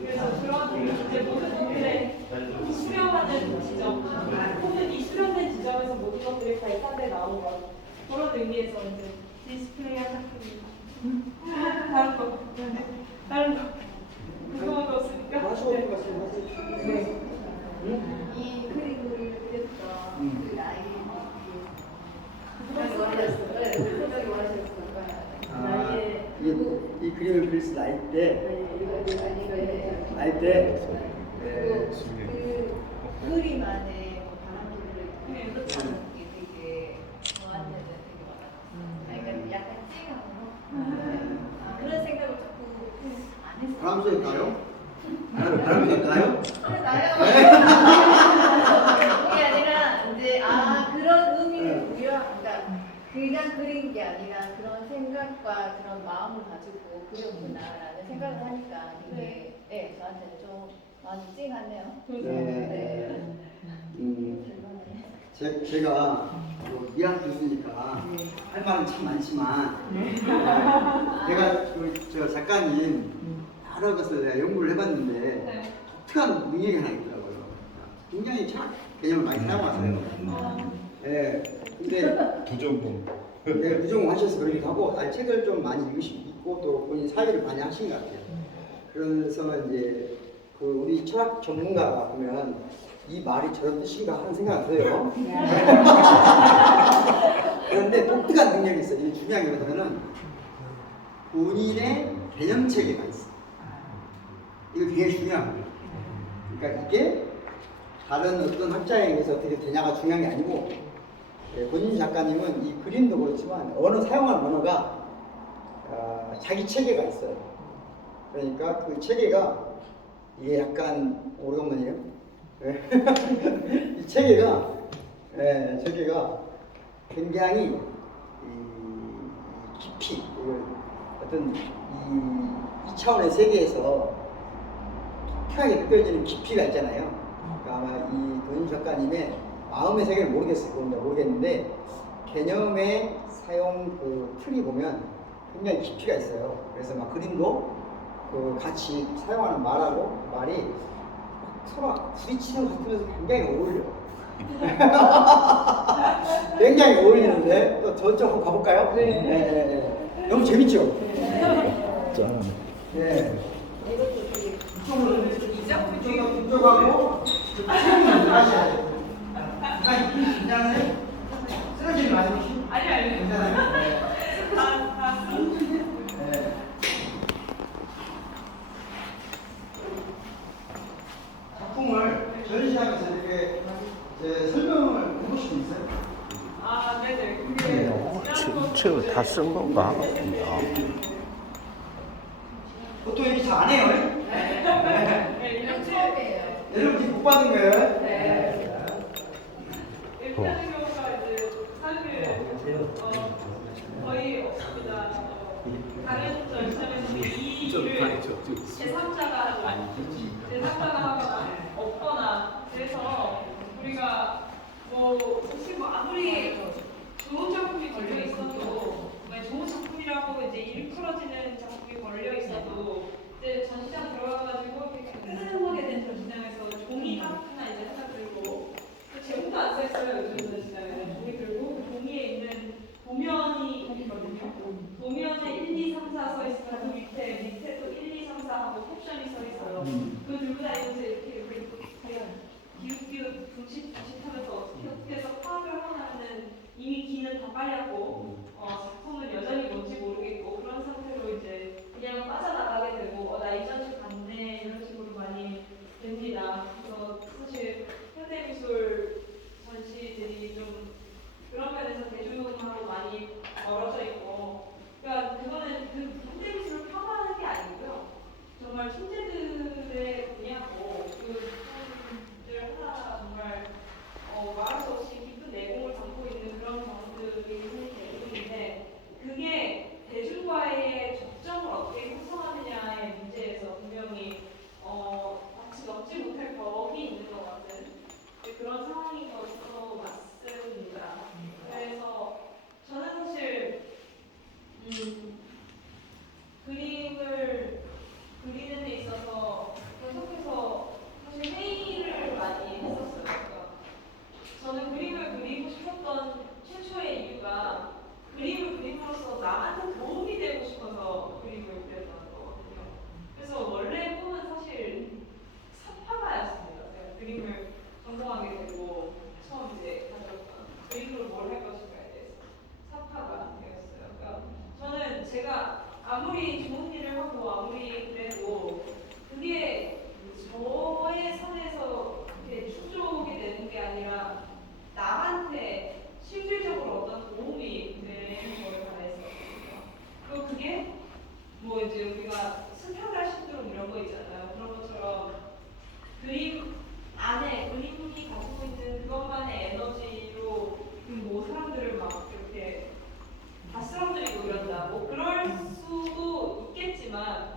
그래서 그런 이제 모든 것들의 수렴하는 지점, 혹은 이 수렴된 지점에서 모든 것들이 발산돼 나온 것 그런 의미에서 이제 디스플레이한 작품입니다. 다른 거 궁금한 거 없으니까? 하시고 말씀하세요. 네. 이 그림을 그렸던 그 나이 생각이 원하셨어요. 나이에 이 그림을 그릴 나이 때, 그 그림 안에 바람들을 그렇다는 게 되게 저한테는 되게 와닿았어요. 그러니까 약간 찡하고 그런 생각을 자꾸 안 했어요. 바람 쏘일까요? 바람 쏠까요? 나요. 그게 아니라 이제 그런 의미를 그러니까 그냥 그린 게 아니라 그런 생각과 그런 마음을 가지고 그렸구나라는 생각을 하니까 되게 저한테는 좀 많이 찡하네요. 네. 제가 미학 교수니까 할 말은 참 많지만 내가 저 작가님 여러 것을 내가 연구를 해봤는데 독특한 능력이 하나 있더라고요. 굉장히 잘 개념을 많이 사용하세요. 네. 근데 부전공. 네, 부정하셔서 그러기도 하고 책을 좀 많이 읽고 또 본인 사회를 많이 하신 것 같아요. 그래서 이제 그 우리 철학 전문가가 보면 이 말이 저런 뜻인가 하는 생각이 들어요. 그런데 독특한 능력이 있어요. 이게 중요한 게 뭐냐면은 본인의 개념 체계가 있어. 이거 되게 중요한 거예요. 그러니까 이게 다른 어떤 학자에 의해서 어떻게 되냐가 중요한 게 아니고, 권윤주 작가님은 이 그림도 그렇지만 언어 사용하는 언어가 자기 체계가 있어요. 그러니까 그 체계가 이게 약간 오래간만이에요. 이 체계가 굉장히 깊이 어떤 이 차원의 세계에서 독특하게 느껴지는 깊이가 있잖아요. 그러니까 아마 이 권윤주 작가님의 마음의 세계를 모르겠는데 개념의 사용 그 틀이 보면 굉장히 깊이가 있어요. 그래서 막 그림도 그 같이 사용하는 말이 서로 부딪히는 것 같으면서 굉장히 어울려. 굉장히 어울리는데 또 저쪽 한번 가볼까요? 네. 너무 재밌죠? 네. 이쪽으로 이쪽하고 하셔야 돼요. 괜찮으세요? 쓰러지지 마시고. 아니. 괜찮아요? 네. 다 네. 작품을 전시하면서 이렇게 설명을 해보실 수 있어요? 네네. 그게 책을 다 쓴 건가? 보통 이렇게 잘 안 해요. 네, 이런 처음이에요. 여러분 못 받은 거예요? 네. 이렇게 하는 경우가 이제 사실 거의 없습니다. 다른 절차에서 이 일을 제3자가 하거나 없거나 그래서 우리가 혹시 아무리 좋은 작품이 걸려 있어도 좋은 작품이라고 이제 일컬어지는 작품이 걸려 있어도 이제 전시장 들어가가지고 이렇게 뜨뜻하게 된 전시장에서 종이 하나 이제 하나 들고 제목도 안 써 있어요. 요즘 전시장에는 종이 들고 종이에 있는 도면이 있거든요. 도면에 1, 2, 3, 4 써 있으면 그 밑에 또 1, 2, 3, 4 하고 캡션이 써 있어요. 그거 들고 다니면서 이렇게 기웃기웃 분식하면서 어떻게 해서 파악을 하냐면은 이미 기는 다 빨렸고 작품은 여전히 뭔지 모르겠고 그런 상태로 이제 그냥 빠져나가게 되고 나 이 전시 봤네 이런 식으로 많이 됩니다. 그래서 사실 현대미술 전시들이 좀 그런 면에서 대중하고 많이 멀어져 있고 그러니까 그거는 그 현대미술을 폄하하는 게 아니고요. 정말 천재들의 분야고 그 하나 정말 말할 수 없이 깊은 내공을 담고 있는 그런 작품들이 대중인데 그게 대중과의 접점을 어떻게 형성하느냐의 문제에서 분명히 마치 넘지 못할 벽이 있는 것 같은 그런 상황인 것으로 맞습니다. 그래서 저는 사실 그림을 그리는 데 있어서 계속해서 사실 회의를 많이 했었어요. 그러니까 저는 그림을 그리고 싶었던 최초의 이유가 그림을 그림으로써 남한테 도움이 되고 싶어서 그림을 그렸던 거거든요. 그래서 원래 꿈은 사실 사파가였습니다. 제가 그림을 전공하게 되고 처음 이제 가졌던 그림으로 뭘 할 것인가에 대해서 사파가 되었어요. 그러니까 저는 제가 아무리 좋은 일을 하고 아무리 그래도 그게 저의 선에서 이렇게 충족이 되는 게 아니라 남한테 실질적으로 어떤 도움이 되는 걸 바랬었거든요. 그리고 그게 이제 우리가 스타달 신드롬 이런 거 있잖아요. 그런 것처럼 그림 안에 그림이 가지고 있는 그것만의 에너지로 사람들을 막 이렇게 다 쓰러뜨리고 이런다. 그럴 수도 있겠지만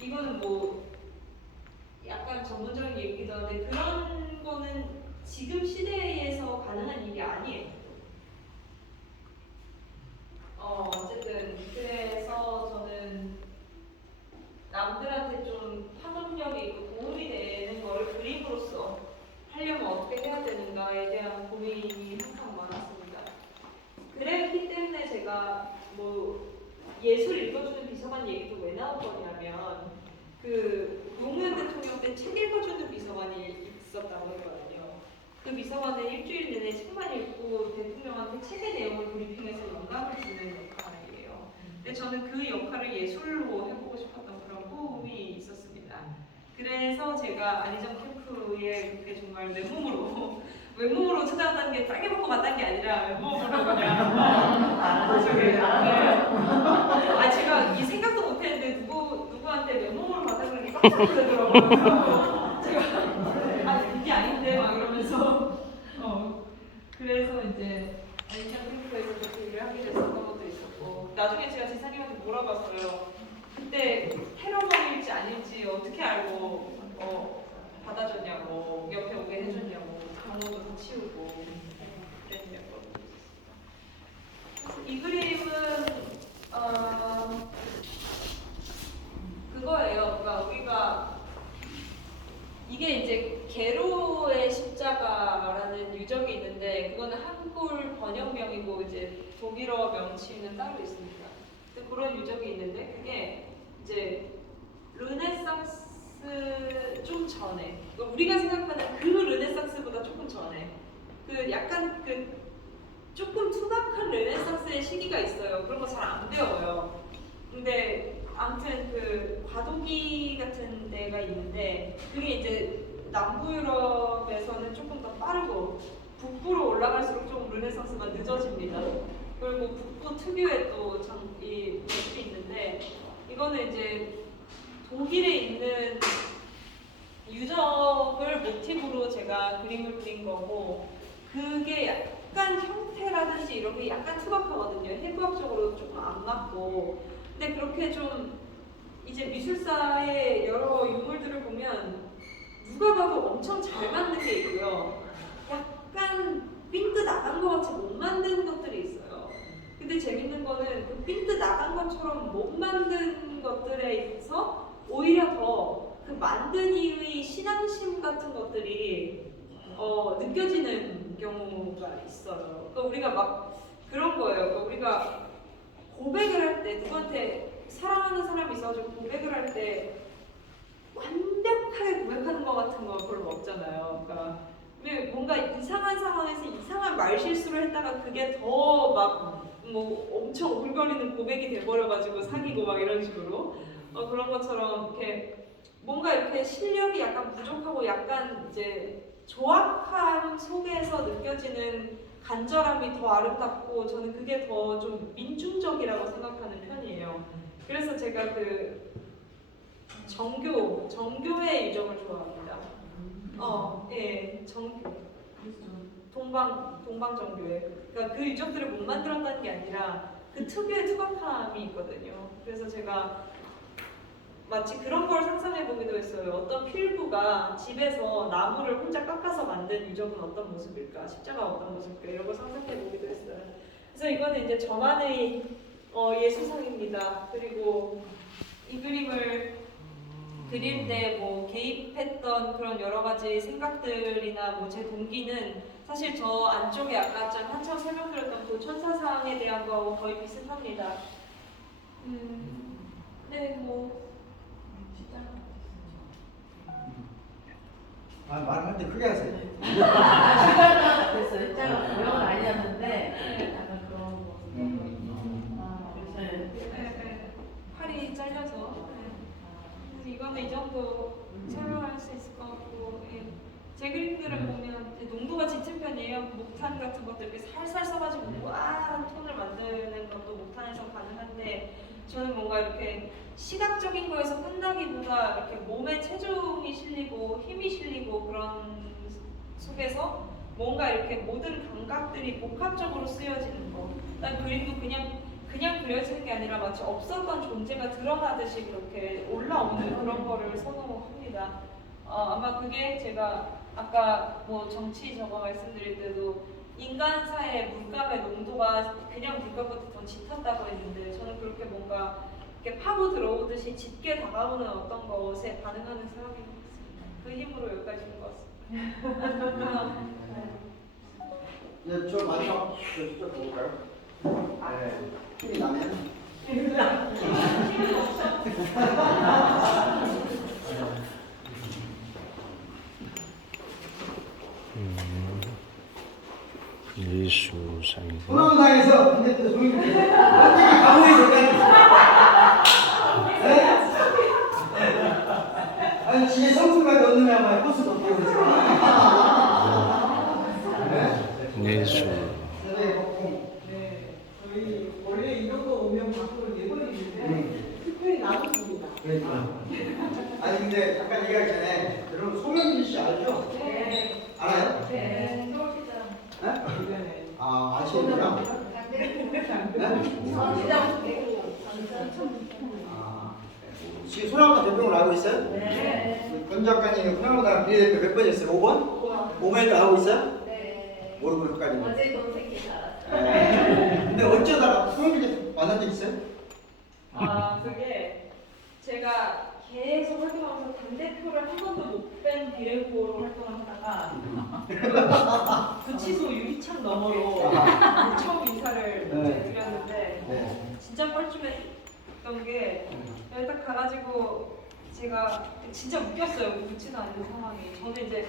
이거는 약간 전문적인 얘기기도 한데 그런 거는 지금 시대에서 가능한 일이 아니에요. 어쨌든 그래서 저는 남들한테 좀 파급력이 있고 도움이 되는 거를 그림으로써 하려면 어떻게 해야 되는가에 대한 고민이 항상 많았습니다. 그랬기 때문에 제가 예술 읽어주는 비서관 얘기도 왜 나온 거냐면 노무현 대통령 때 책 읽어주는 비서관이 있었다고 했거든요. 그 비서관은 일주일 내내 책만 읽고 대통령한테 책의 내용을 브리핑해서 영감을 주는 역할이에요. 근데 저는 그 역할을 예술로 해보고 싶었던 그런 꿈이 있었습니다. 그래서 제가 안희정 캠프에 그렇게 정말 맨몸으로 찾아갔다는 게 싸게 먹고 갔다는 게 아니라 맨몸으로 그냥 제가 이 생각도 못했는데 누구한테 맨몸으로 갔다 그러니 깜짝 놀라더라고요. 제가 이게 아닌데 막 이러면서 그래서 이제 안희정 캠프에서 그렇게 일을 하게 됐었던 것도 있었고 나중에 제가 지사님한테 물어봤어요. 그때 테러범일지 아닐지 어떻게 알고 받아줬냐고 옆에 오게 해줬냐고 강호도 치우고 그랬냐고. 이 그림은 그거예요. 그러니까 우리가 이게 이제 게로의 십자가라는 유적이 있는데 그거는 한글 번역명이고 이제 독일어 명칭은 따로 있습니다. 근데 그런 유적이 있는데 그게 이제 르네상스 좀 전에 우리가 생각하는 그 르네상스보다 조금 전에 그 약간 그 조금 투박한 르네상스의 시기가 있어요. 그런 거 잘 안 배워요. 근데 아무튼 그 과도기 같은 데가 있는데 그게 이제 남부 유럽에서는 조금 더 빠르고 북부로 올라갈수록 좀 르네상스가 늦어집니다. 그리고 북부 특유의 또 이 모습이 있는데 이거는 이제 독일에 있는 유적을 모티브로 제가 그림을 그린 거고 그게 약간 형태라든지 이런 게 약간 투박하거든요. 해부학적으로 조금 안 맞고 근데 그렇게 좀 이제 미술사의 여러 유물들을 보면 누가 봐도 엄청 잘 만든 게 있고요. 약간 삥뜨 나간 것 같이 못 만든 것들이 있어요. 근데 재밌는 거는 그 삥뜨 나간 것처럼 못 만든 것들에 있어서 오히려 더 그 만든 이의 신앙심 같은 것들이 느껴지는 경우가 있어요. 그러니까 우리가 막 그런 거예요. 그러니까 우리가 고백을 할 때 누구한테 사랑하는 사람이 있어가지고 고백을 할 때 완벽하게 고백하는 것 같은 거 별로 없잖아요. 그러니까 뭔가 이상한 상황에서 이상한 말실수를 했다가 그게 더 막 뭐 엄청 오글거리는 고백이 돼버려가지고 사귀고 막 이런 식으로 그런 것처럼 이렇게 뭔가 이렇게 실력이 약간 부족하고 약간 이제 조악함 속에서 느껴지는 간절함이 더 아름답고 저는 그게 더 좀 민중적이라고 생각하는 편이에요. 그래서 제가 그 정교의 유적을 좋아합니다. 예, 정교. 동방정교회. 그러니까 그 유적들을 못 만들었다는 게 아니라 그 특유의 투박함이 있거든요. 그래서 제가 마치 그런 걸 상상해 보기도 했어요. 어떤 필부가 집에서 나무를 혼자 깎아서 만든 유적은 어떤 모습일까? 십자가 어떤 모습일까? 이런 걸 상상해 보기도 했어요. 그래서 이거는 이제 저만의 예술상입니다. 그리고 이 그림을 그릴 때 뭐 개입했던 그런 여러 가지 생각들이나 뭐 제 동기는 사실 저 안쪽에 아까 한참 설명드렸던 그 천사상에 대한 거하고 거의 비슷합니다. 네, 뭐 말할 때 크게 하세요. 됐어요. 일단 그런 건 아니었는데 약간 그런 거. 팔이 잘려서 이거는 이 정도 설명할 수 있을 것 같고 제 그림들을 보면 농도가 짙은 편이에요. 목탄 같은 것들 이렇게 살살 써가지고 우아한 톤을 만드는 것도 목탄에서 가능한데 저는 뭔가 이렇게 시각적인 거에서 끝나기보다 이렇게 몸에 체중이 실리고 힘이 실리고 그런 속에서 뭔가 이렇게 모든 감각들이 복합적으로 쓰여지는 거. 난 그림도 그냥 그려지는 게 아니라 마치 없었던 존재가 드러나듯이 그렇게 올라오는 그런 거를 선호합니다. 아마 그게 제가 아까 뭐 정치 저거 말씀드릴 때도 인간사의 물감의 농도가 그냥 물감보다 더 짙었다고 했는데 저는 그렇게 뭔가 이렇게 파고 들어오듯이 짙게 다가오는 어떤 것에 반응하는 사람인 것 같습니다. 그 힘으로 여기까지 온 것 같습니다. 네, 저 마지막 저 볼까요? 네, 힘이 나면. 예. 예수상이고 소나무당에서 근데 또 소위 어떻게 감옥에서 아니 지혜 성수까지 얻는 말 코스도 없고 예수 세배 복공 네, 저희 원래 이런 거 오면 밖으로 내버리는데 특별히 놔뒀습니다. 아니 근데 잠깐 얘기하기 전에 여러분 송영진 씨 알죠? 네. 알아요? 네. 서울시장. 네? 네. 아 아시는구나. 아, 지금 소나무당 대표를 알고 있어요? 네. 권 작가님 소나무당 비례대표 몇 번이었어요? 5번? 5번에도 하고 있어요? 네. 모르고 여기까지. 어제 동생이 살았어요. 네. 근데 어쩌다가 송영진 만난 적 있어요? 아, 그게 제가 계속 활동하면서 당대표를 한 번도 못 뺀 비례후보로 활동을 하다가 구치소 유리창 너머로 처음 인사를 네. 드렸는데 네. 진짜 뻘쭘했던 게 여기 딱 가가지고 제가 진짜 웃겼어요. 웃지도 않는 상황이. 저는 이제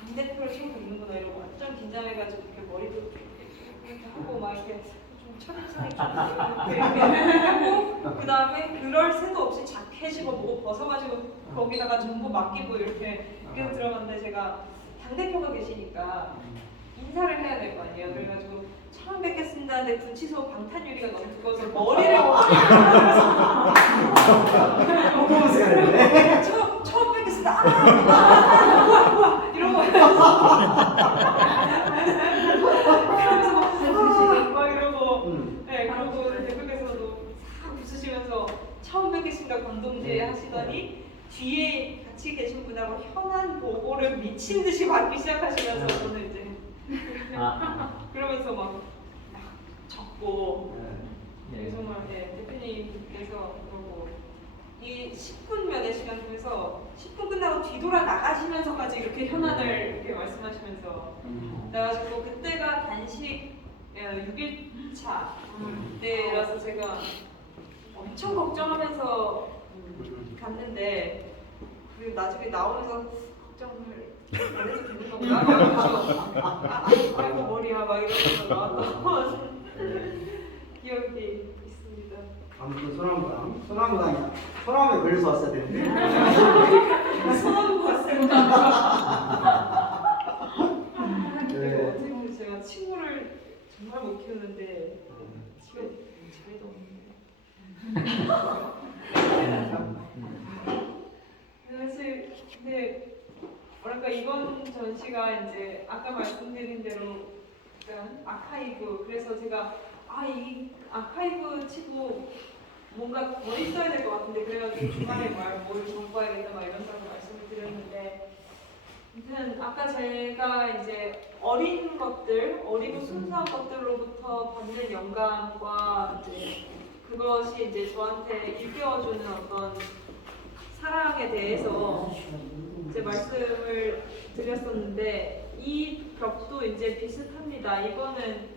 당대표를 세우고 있는구나 이러고 완전 긴장해가지고 이렇게 머리도 이렇게 하고 막 이렇게 좀 첫인상이 좀 이렇게 하고 그 다음에 그럴 새도 없이 자켓이고 뭐고 벗어가지고 거기다가 전부 맡기고 이렇게 들어갔는데 제가 당대표가 계시니까 인사를 해야 될 거 아니에요. 그래가지고 처음 뵙겠습니다. 근데 구치소 방탄유리가 너무 두꺼워서 머리를 퍼포먼스가 되네. 처음 뵙겠습니다. 우와 이러고 그러면서 막 이러고 네 그러고 대표께서도 싹 웃으시면서 처음 뵙겠습니다 권동재 하시더니 뒤에 같이 계신 분하고 현안 보고를 미친 듯이 받기 시작하시면서 저는 이제 그러면서 막 적고 정말 대표님께서 그러고 이 10분 면회 시간 중에서 10분 끝나고 뒤돌아 나가시면서까지 이렇게 현안을 이렇게 말씀하시면서 그래가지고 그때가 단식 6일차 때라서 제가 엄청 걱정하면서 갔는데 그리고 나중에 나오면서 걱정을 안 해도 되는 건가? 막 이러면서 아이고 머리야 막 이러면서 나왔던 기억이 있습니다. 아무튼 소나무당이 소나무에 걸려서 왔어야 되는데. 소나무 봤습니다. 네. 어떻게 보면 제가 친구를 정말 못 키우는데 집에 자리도 없는데 사실 근데 뭐랄까 이번 전시가 이제 아까 말씀드린 대로 약간 아카이브 그래서 제가 이 아카이브 치고 뭔가 더 있어야 될 것 같은데 그래가지고 주말에 뭘 공부해야겠다 막 이런 식으로 말씀을 드렸는데 아무튼 아까 제가 이제 어린 것들, 어리고 순수한 것들로부터 받는 영감과 이제 그것이 이제 저한테 일깨워주는 어떤 사랑에 대해서 이제 말씀을 드렸었는데 이 벽도 이제 비슷합니다. 이거는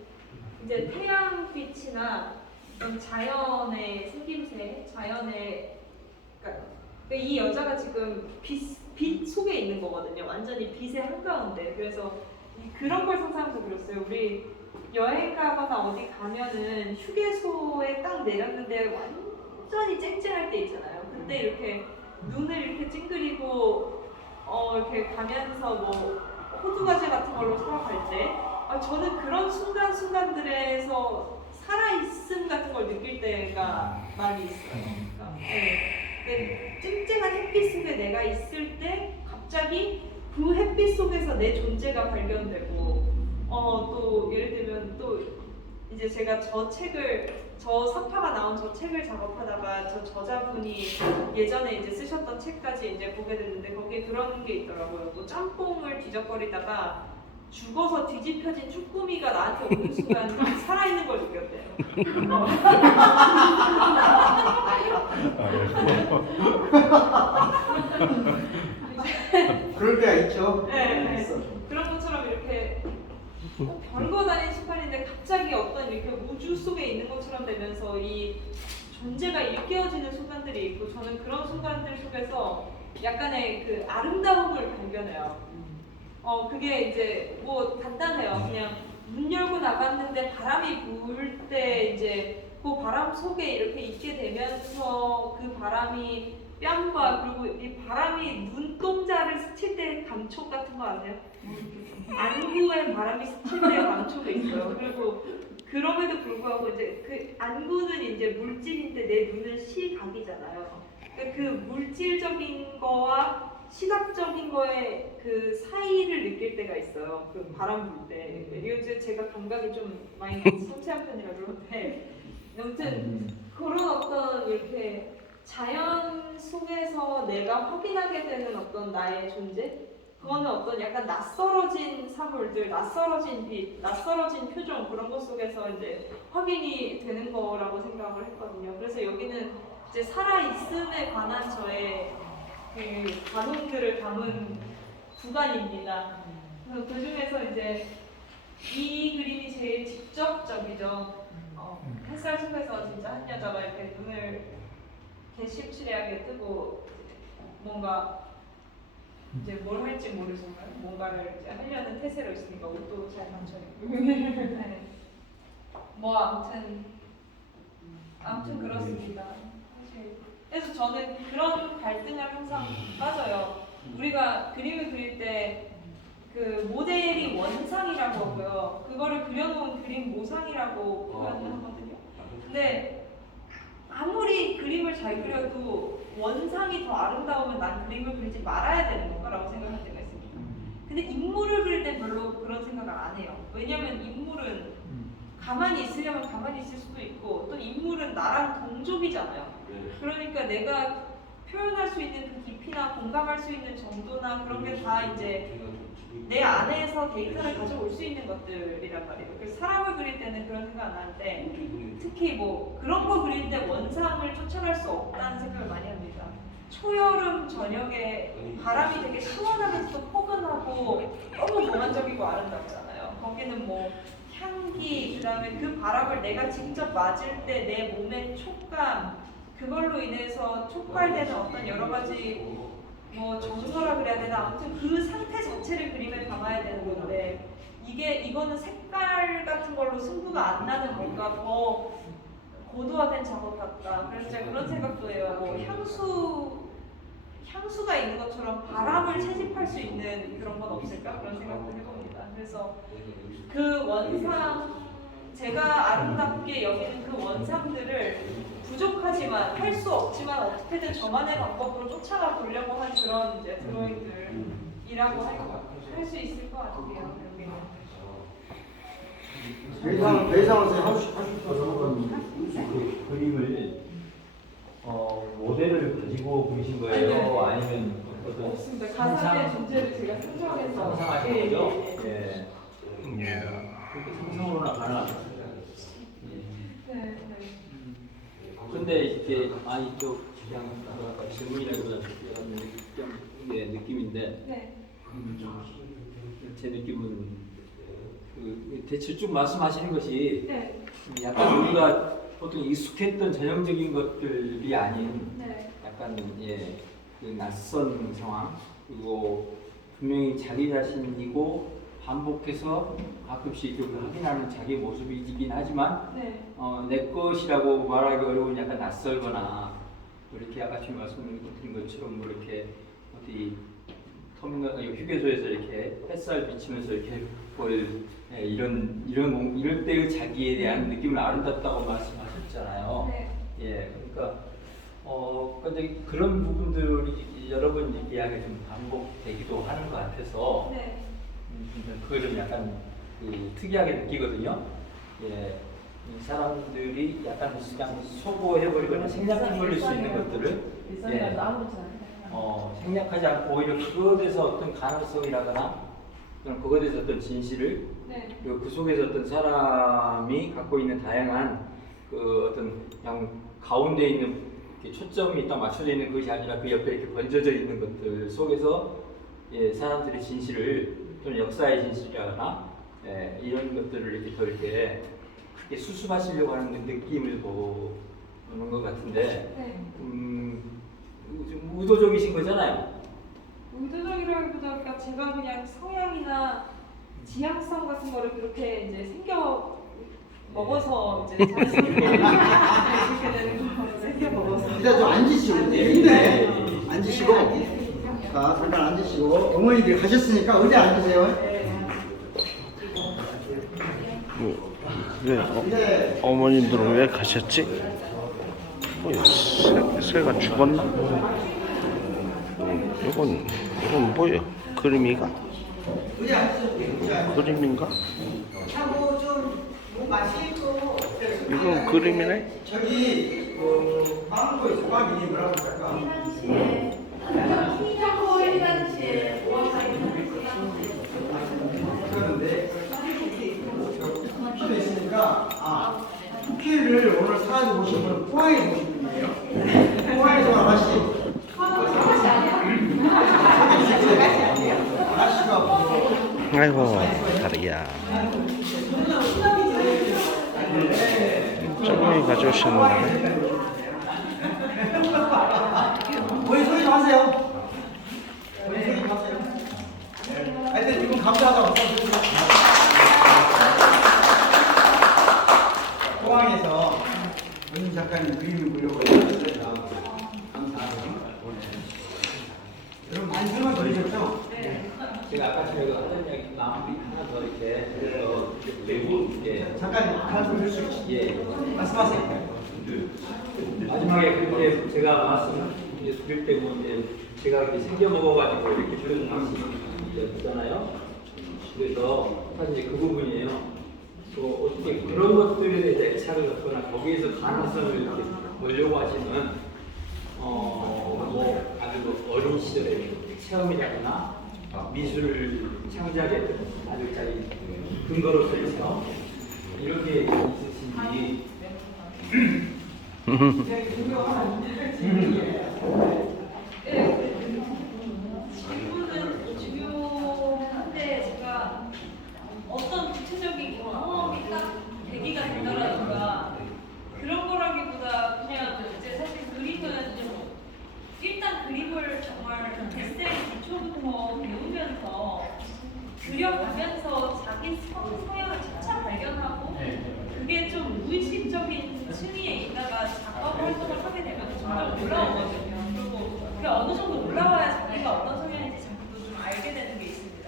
이제 태양빛이나 어떤 자연의 생김새, 자연의 그러니까 이 여자가 지금 빛 속에 있는 거거든요. 완전히 빛의 한가운데. 그래서 그런 걸 상상해서 그렸어요. 우리 여행 가거나 어디 가면은 휴게소에 딱 내렸는데 완전히 쨍쨍할 때 있잖아요. 그때 이렇게 눈을 이렇게 찡그리고 이렇게 가면서 뭐 호두과자 같은 걸로 사러 갈 때 저는 그런 순간순간들에서 살아있음 같은 걸 느낄 때가 많이 있어요. 그러니까, 네. 쨍쨍한 햇빛 속에 내가 있을 때 갑자기 그 햇빛 속에서 내 존재가 발견되고 또 예를 들면 또 이제 제가 저 사파가 나온 저 책을 작업하다가 저 저자분이 예전에 이제 쓰셨던 책까지 이제 보게 됐는데 거기에 그런 게 있더라고요. 또 짬뽕을 뒤적거리다가 죽어서 뒤집혀진 쭈꾸미가 나한테 오는 순간 살아있는 걸 느꼈대요. 그럴 때가 있죠. 네. 있어. 그런 것처럼 이렇게 별거 아닌 순간인데 갑자기 어떤 이렇게 우주 속에 있는 것처럼 되면서 이 존재가 일깨워지는 순간들이 있고 저는 그런 순간들 속에서 약간의 그 아름다움을 발견해요. 그게 이제 뭐 간단해요. 그냥 문 열고 나갔는데 바람이 불 때 이제 그 바람 속에 이렇게 있게 되면서 그 바람이 뺨과 그리고 이 바람이 눈동자를 스칠 때 감촉 같은 거 아세요? 안구에 바람이 스칠 때 감촉이 있어요. 그리고 그럼에도 불구하고 이제 그 안구는 이제 물질인데 내 눈은 시각이잖아요. 그러니까 그 물질적인 거와 시각적인 거의 그 사이를 느낄 때가 있어요. 그 바람 불 때. 요즘 제가 감각이 좀 많이 섬세한 편이라 그런데 아무튼 그런 어떤 이렇게 자연 속에서 내가 확인하게 되는 어떤 나의 존재? 그거는 어떤 약간 낯설어진 사물들, 낯설어진 빛, 낯설어진 표정 그런 것 속에서 이제 확인이 되는 거라고 생각을 했거든요. 그래서 여기는 이제 살아있음에 관한 저의 그 감흥들을 담은 구간입니다. 그래서 그 중에서 이제 이 그림이 제일 직접적이죠. 햇살 속에서 진짜 한 여자가 이렇게 눈을 이렇게 심취하게 뜨고 뭔가 이제 뭘 할지 모르지만 뭔가를 이제 하려는 태세로 있으니까 옷도 잘 맞춰 입고. 네. 뭐 아무튼 그렇습니다. 사실 그래서 저는 그런 갈등을 항상 빠져요. 우리가 그림을 그릴 때 그 모델이 원상이라고 하고요. 그거를 그려놓은 그림 모상이라고 표현을 하거든요. 근데 아무리 그림을 잘 그려도 원상이 더 아름다우면 난 그림을 그리지 말아야 되는 건가라고 생각할 때가 있습니다. 근데 인물을 그릴 때 별로 그런 생각을 안 해요. 왜냐면 인물은 가만히 있으려면 가만히 있을 수도 있고 또 인물은 나랑 동족이잖아요. 그러니까 내가 표현할 수 있는 그 깊이나 공감할 수 있는 정도나 그런 게 다 이제 내 안에서 데이터를 가져올 수 있는 것들이란 말이에요. 그래서 사람을 그릴 때는 그런 생각 안 하는데 특히 뭐 그런 거 그릴 때 원상을 쫓아갈 수 없다는 생각을 많이 합니다. 초여름 저녁에 바람이 되게 시원하면서도 포근하고 너무 몽환적이고 아름답잖아요. 거기는 뭐 향기, 그다음에 그 바람을 내가 직접 맞을 때 내 몸의 촉감, 그걸로 인해서 촉발되는 어떤 여러 가지 뭐 정서라 그래야 되나, 아무튼 그 상태 자체를 그림에 담아야 되는 건데 이거는 색깔 같은 걸로 승부가 안 나는 뭔가 더 고도화된 작업 같다. 그래서 제가 그런 생각도 해요. 뭐 향수가 있는 것처럼 바람을 채집할 수 있는 그런 건 없을까? 그런 생각도 해봅니다. 그래서 그 원상, 제가 아름답게 여기는 그 원상들을 부족하지만 할 수 없지만 어떻게든 저만의 방법으로 쫓아가 보려고 한 그런 이제 드로잉들이라고 할 수 있을 것 같아요. 여기는. 외상에서 하실 그 그림을 모델을 가지고 그리신 거예요? 아니면 어떤 없습니다. 가상의 존재를 제가 상상해서 상상하신 거죠? 예. 예. 그렇게 상상으로는 가능하죠. 네. 근데 이렇게 또 그냥 질문이라기보다 느낌인데 네. 제 느낌은 대충 쭉 말씀하시는 것이 네. 약간 우리가 보통 익숙했던 전형적인 것들이 아닌 네. 약간 그 낯선 상황, 그리고 분명히 자기 자신이고 반복해서 가끔씩 좀 확인하는 자기 모습이긴 하지만 네. 내 것이라고 말하기 어려운 약간 낯설거나 이렇게 아까 지금 말씀드린 것처럼 뭐 이렇게 어디 터미널 휴게소에서 이렇게 햇살 비치면서 이렇게 볼 이럴 때의 자기에 대한 느낌을 아름답다고 말씀하셨잖아요. 네. 예, 그러니까 근데 그런 부분들이 여러 번 이야기가 좀 반복되기도 하는 것 같아서 네. 그걸 좀 약간 특이하게 느끼거든요. 예, 이 사람들이 약간 그냥 소거해버리거나 생략해버릴 수 있는 것들을 일상에서 아무렇지 않게 생략하지 않고 오히려 그것에 대해서 어떤 가능성이라거나 또는 그것에 대해서 어떤 진실을 네. 그리고 그 속에서 어떤 사람이 갖고 있는 다양한 그 어떤 그냥 가운데 있는 초점이 딱 맞춰져 있는 것이 아니라 그 옆에 이렇게 번져져 있는 것들 속에서 사람들의 진실을 또는 역사의 진실이라거나 이런 것들을 이렇게 더 이렇게 크게 수습하시려고 하는 느낌을 보는 것 같은데 네. 좀 의도적이신 거잖아요. 의도적이라기보다 그러니까 제가 그냥 성향이나 지향성 같은 거를 그렇게 이제 생겨 먹어서 이제 자연스럽게 이렇게 되는 거 생겨 먹어서. 일단 좀 앉으시죠. 힘내. 앉으시고. 자, 잠깐 앉으시고. 어머니들이 가셨으니까 의자에 앉으세요. 왜 어머님들은 왜 가셨지? 새가 죽었나? 이건 뭐예요? 그림이가? 의자에 앉으세요. 그림인가? 하고 좀뭐 마시고. 이건 그림이네? 저기 빵거 있어. 빵이 뭐라고 할까? 당시에 흰자코 당시에 그러는데 쿠키도 있으니까 쿠키를 오늘 사가지고 오신 분은 포항에서 오신 분이에요. 포항에서 아가씨 아가씨가 아이고 다리야. 조금이 가져오셨는데. 거기 소리 좀 하세요. 거기 소리 좀 하세요. 하여튼 이분 감사하다고 포항에서 원님 작가님 그림을 보려고 했습니다. 감사하고요. 여러분 많이 설명 드리셨죠? 제가 아까 저희가 어떤 이야기 마무리 하나 더 이렇게 그래서 외부 잠깐 말씀 드릴 수 있죠? 말씀하세요. 마지막에 그렇게 제가 말씀 드릴 때 이제 제가 이렇게 생겨 먹어가지고 이렇게 들려주시잖아요. 그래서 사실 이제 그 부분이에요. 또 어떻게 그런 것들에 대해 애착을 갖거나 거기에서 가능성을 이렇게 보려고 하시는 뭐 아주 어린 시절의 체험이라거나 미술 창작의 아주 자기 근거로서 해서 이렇게 있으신지 굉장히 중요한 질문은 중요한데 제가 어떤 구체적인 경험이 딱 계기가 된다라든가 그런 거라기보다 그냥 이제 사실 그림은 일단 그림을 정말 에세이 기초부터 배우면서 그려가면서 자기 성향을 차차 발견하고 그게 좀 무의식적인 층위에 있다가 작업 활동을 하게 되면 점점 올라오거든요. 그리고 그게 어느 정도 올라와야 자기가 어떤 성향인지 자기도 좀 알게 되는 게 있습니다.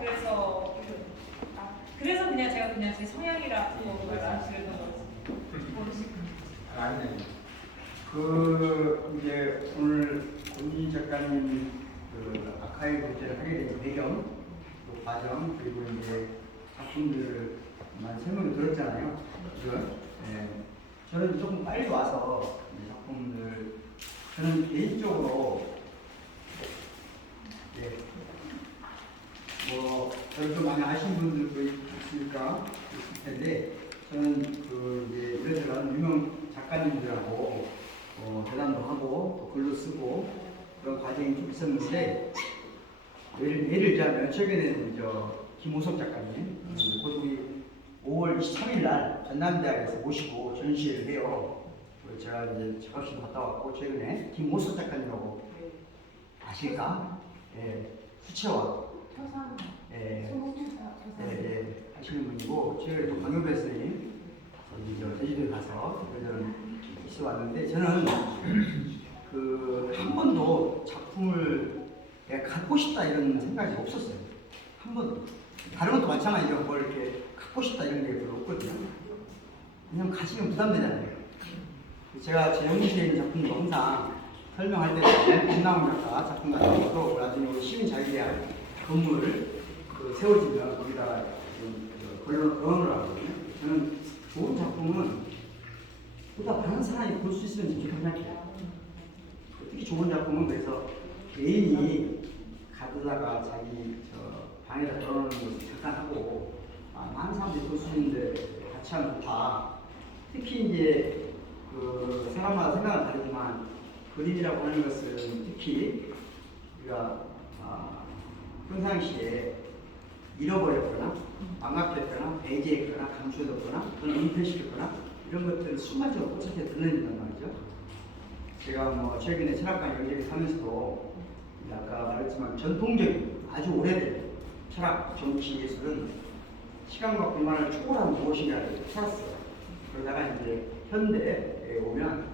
그래서 그냥 제가 그냥 제 성향이라고 말씀드렸던 거지. 아니네. 이제 오늘 권진 작가님 아카이브 제를 하게 된 배경, 또 과정, 그리고 이제 작품들을 많이 설명을 들었잖아요. 그죠? 네. 저는 조금 빨리 와서 이 작품들, 저는 개인적으로 저를 좀 많이 아시는 분들도 있으니까 있을 텐데, 저는 이제 이런저런 유명 작가님들하고 대담도 하고 또 글도 쓰고 그런 과정이 좀 있었는데, 예를 들자면 최근에는 김호석 작가님 곧 우리 5월 23일 날 전남대학에서 모시고 전시회를 해요. 제가 이제 작업실 갔다 왔고 최근에 김호석 작가님하고 아실까? 수채화 하시는 분이고, 최근에 또 강효배 선생님 제주도에 가서 그런 있어 왔는데, 저는 한 번도 작품을 내가 갖고 싶다 이런 생각이 없었어요. 한 번도. 다른 것도 마찬가지로 뭘 이렇게 갖고 싶다 이런 게 별로 없거든요. 왜냐면 가지면 부담되잖아요. 제가 제 연구실에 있는 작품도 항상 설명할 때 김나훈 작가 작품 같은 것도 나중에 우리 시민자유대학 건물 세워지면 거기다가 걸어놓으라고 하거든요. 저는 좋은 작품은 보다 많은 사람이 볼 수 있으면 좋겠다고 생각해요. 특히 좋은 작품은 그래서 개인이 가져다가 자기 방에다 걸어놓는 것을 잠깐 하고 많은 사람들이 볼 수 있는데 같이 하면 좋다. 특히 이제 사람마다 생각은 다르지만 그림이라고 하는 것은 특히 우리가 평상시에 잃어버렸거나 망각했거나 배제했거나 감추었거나 또는 은폐시켰거나 이런 것들을 순간적으로 포착해 드러낸단 말이죠. 제가 최근에 철학관 영재를 하면서도 아까 말했지만 전통적인 아주 오래된 철학, 정치, 예술은 시간과 공간을 초월한 무엇인가를 찾았어요. 그러다가 이제 현대에 오면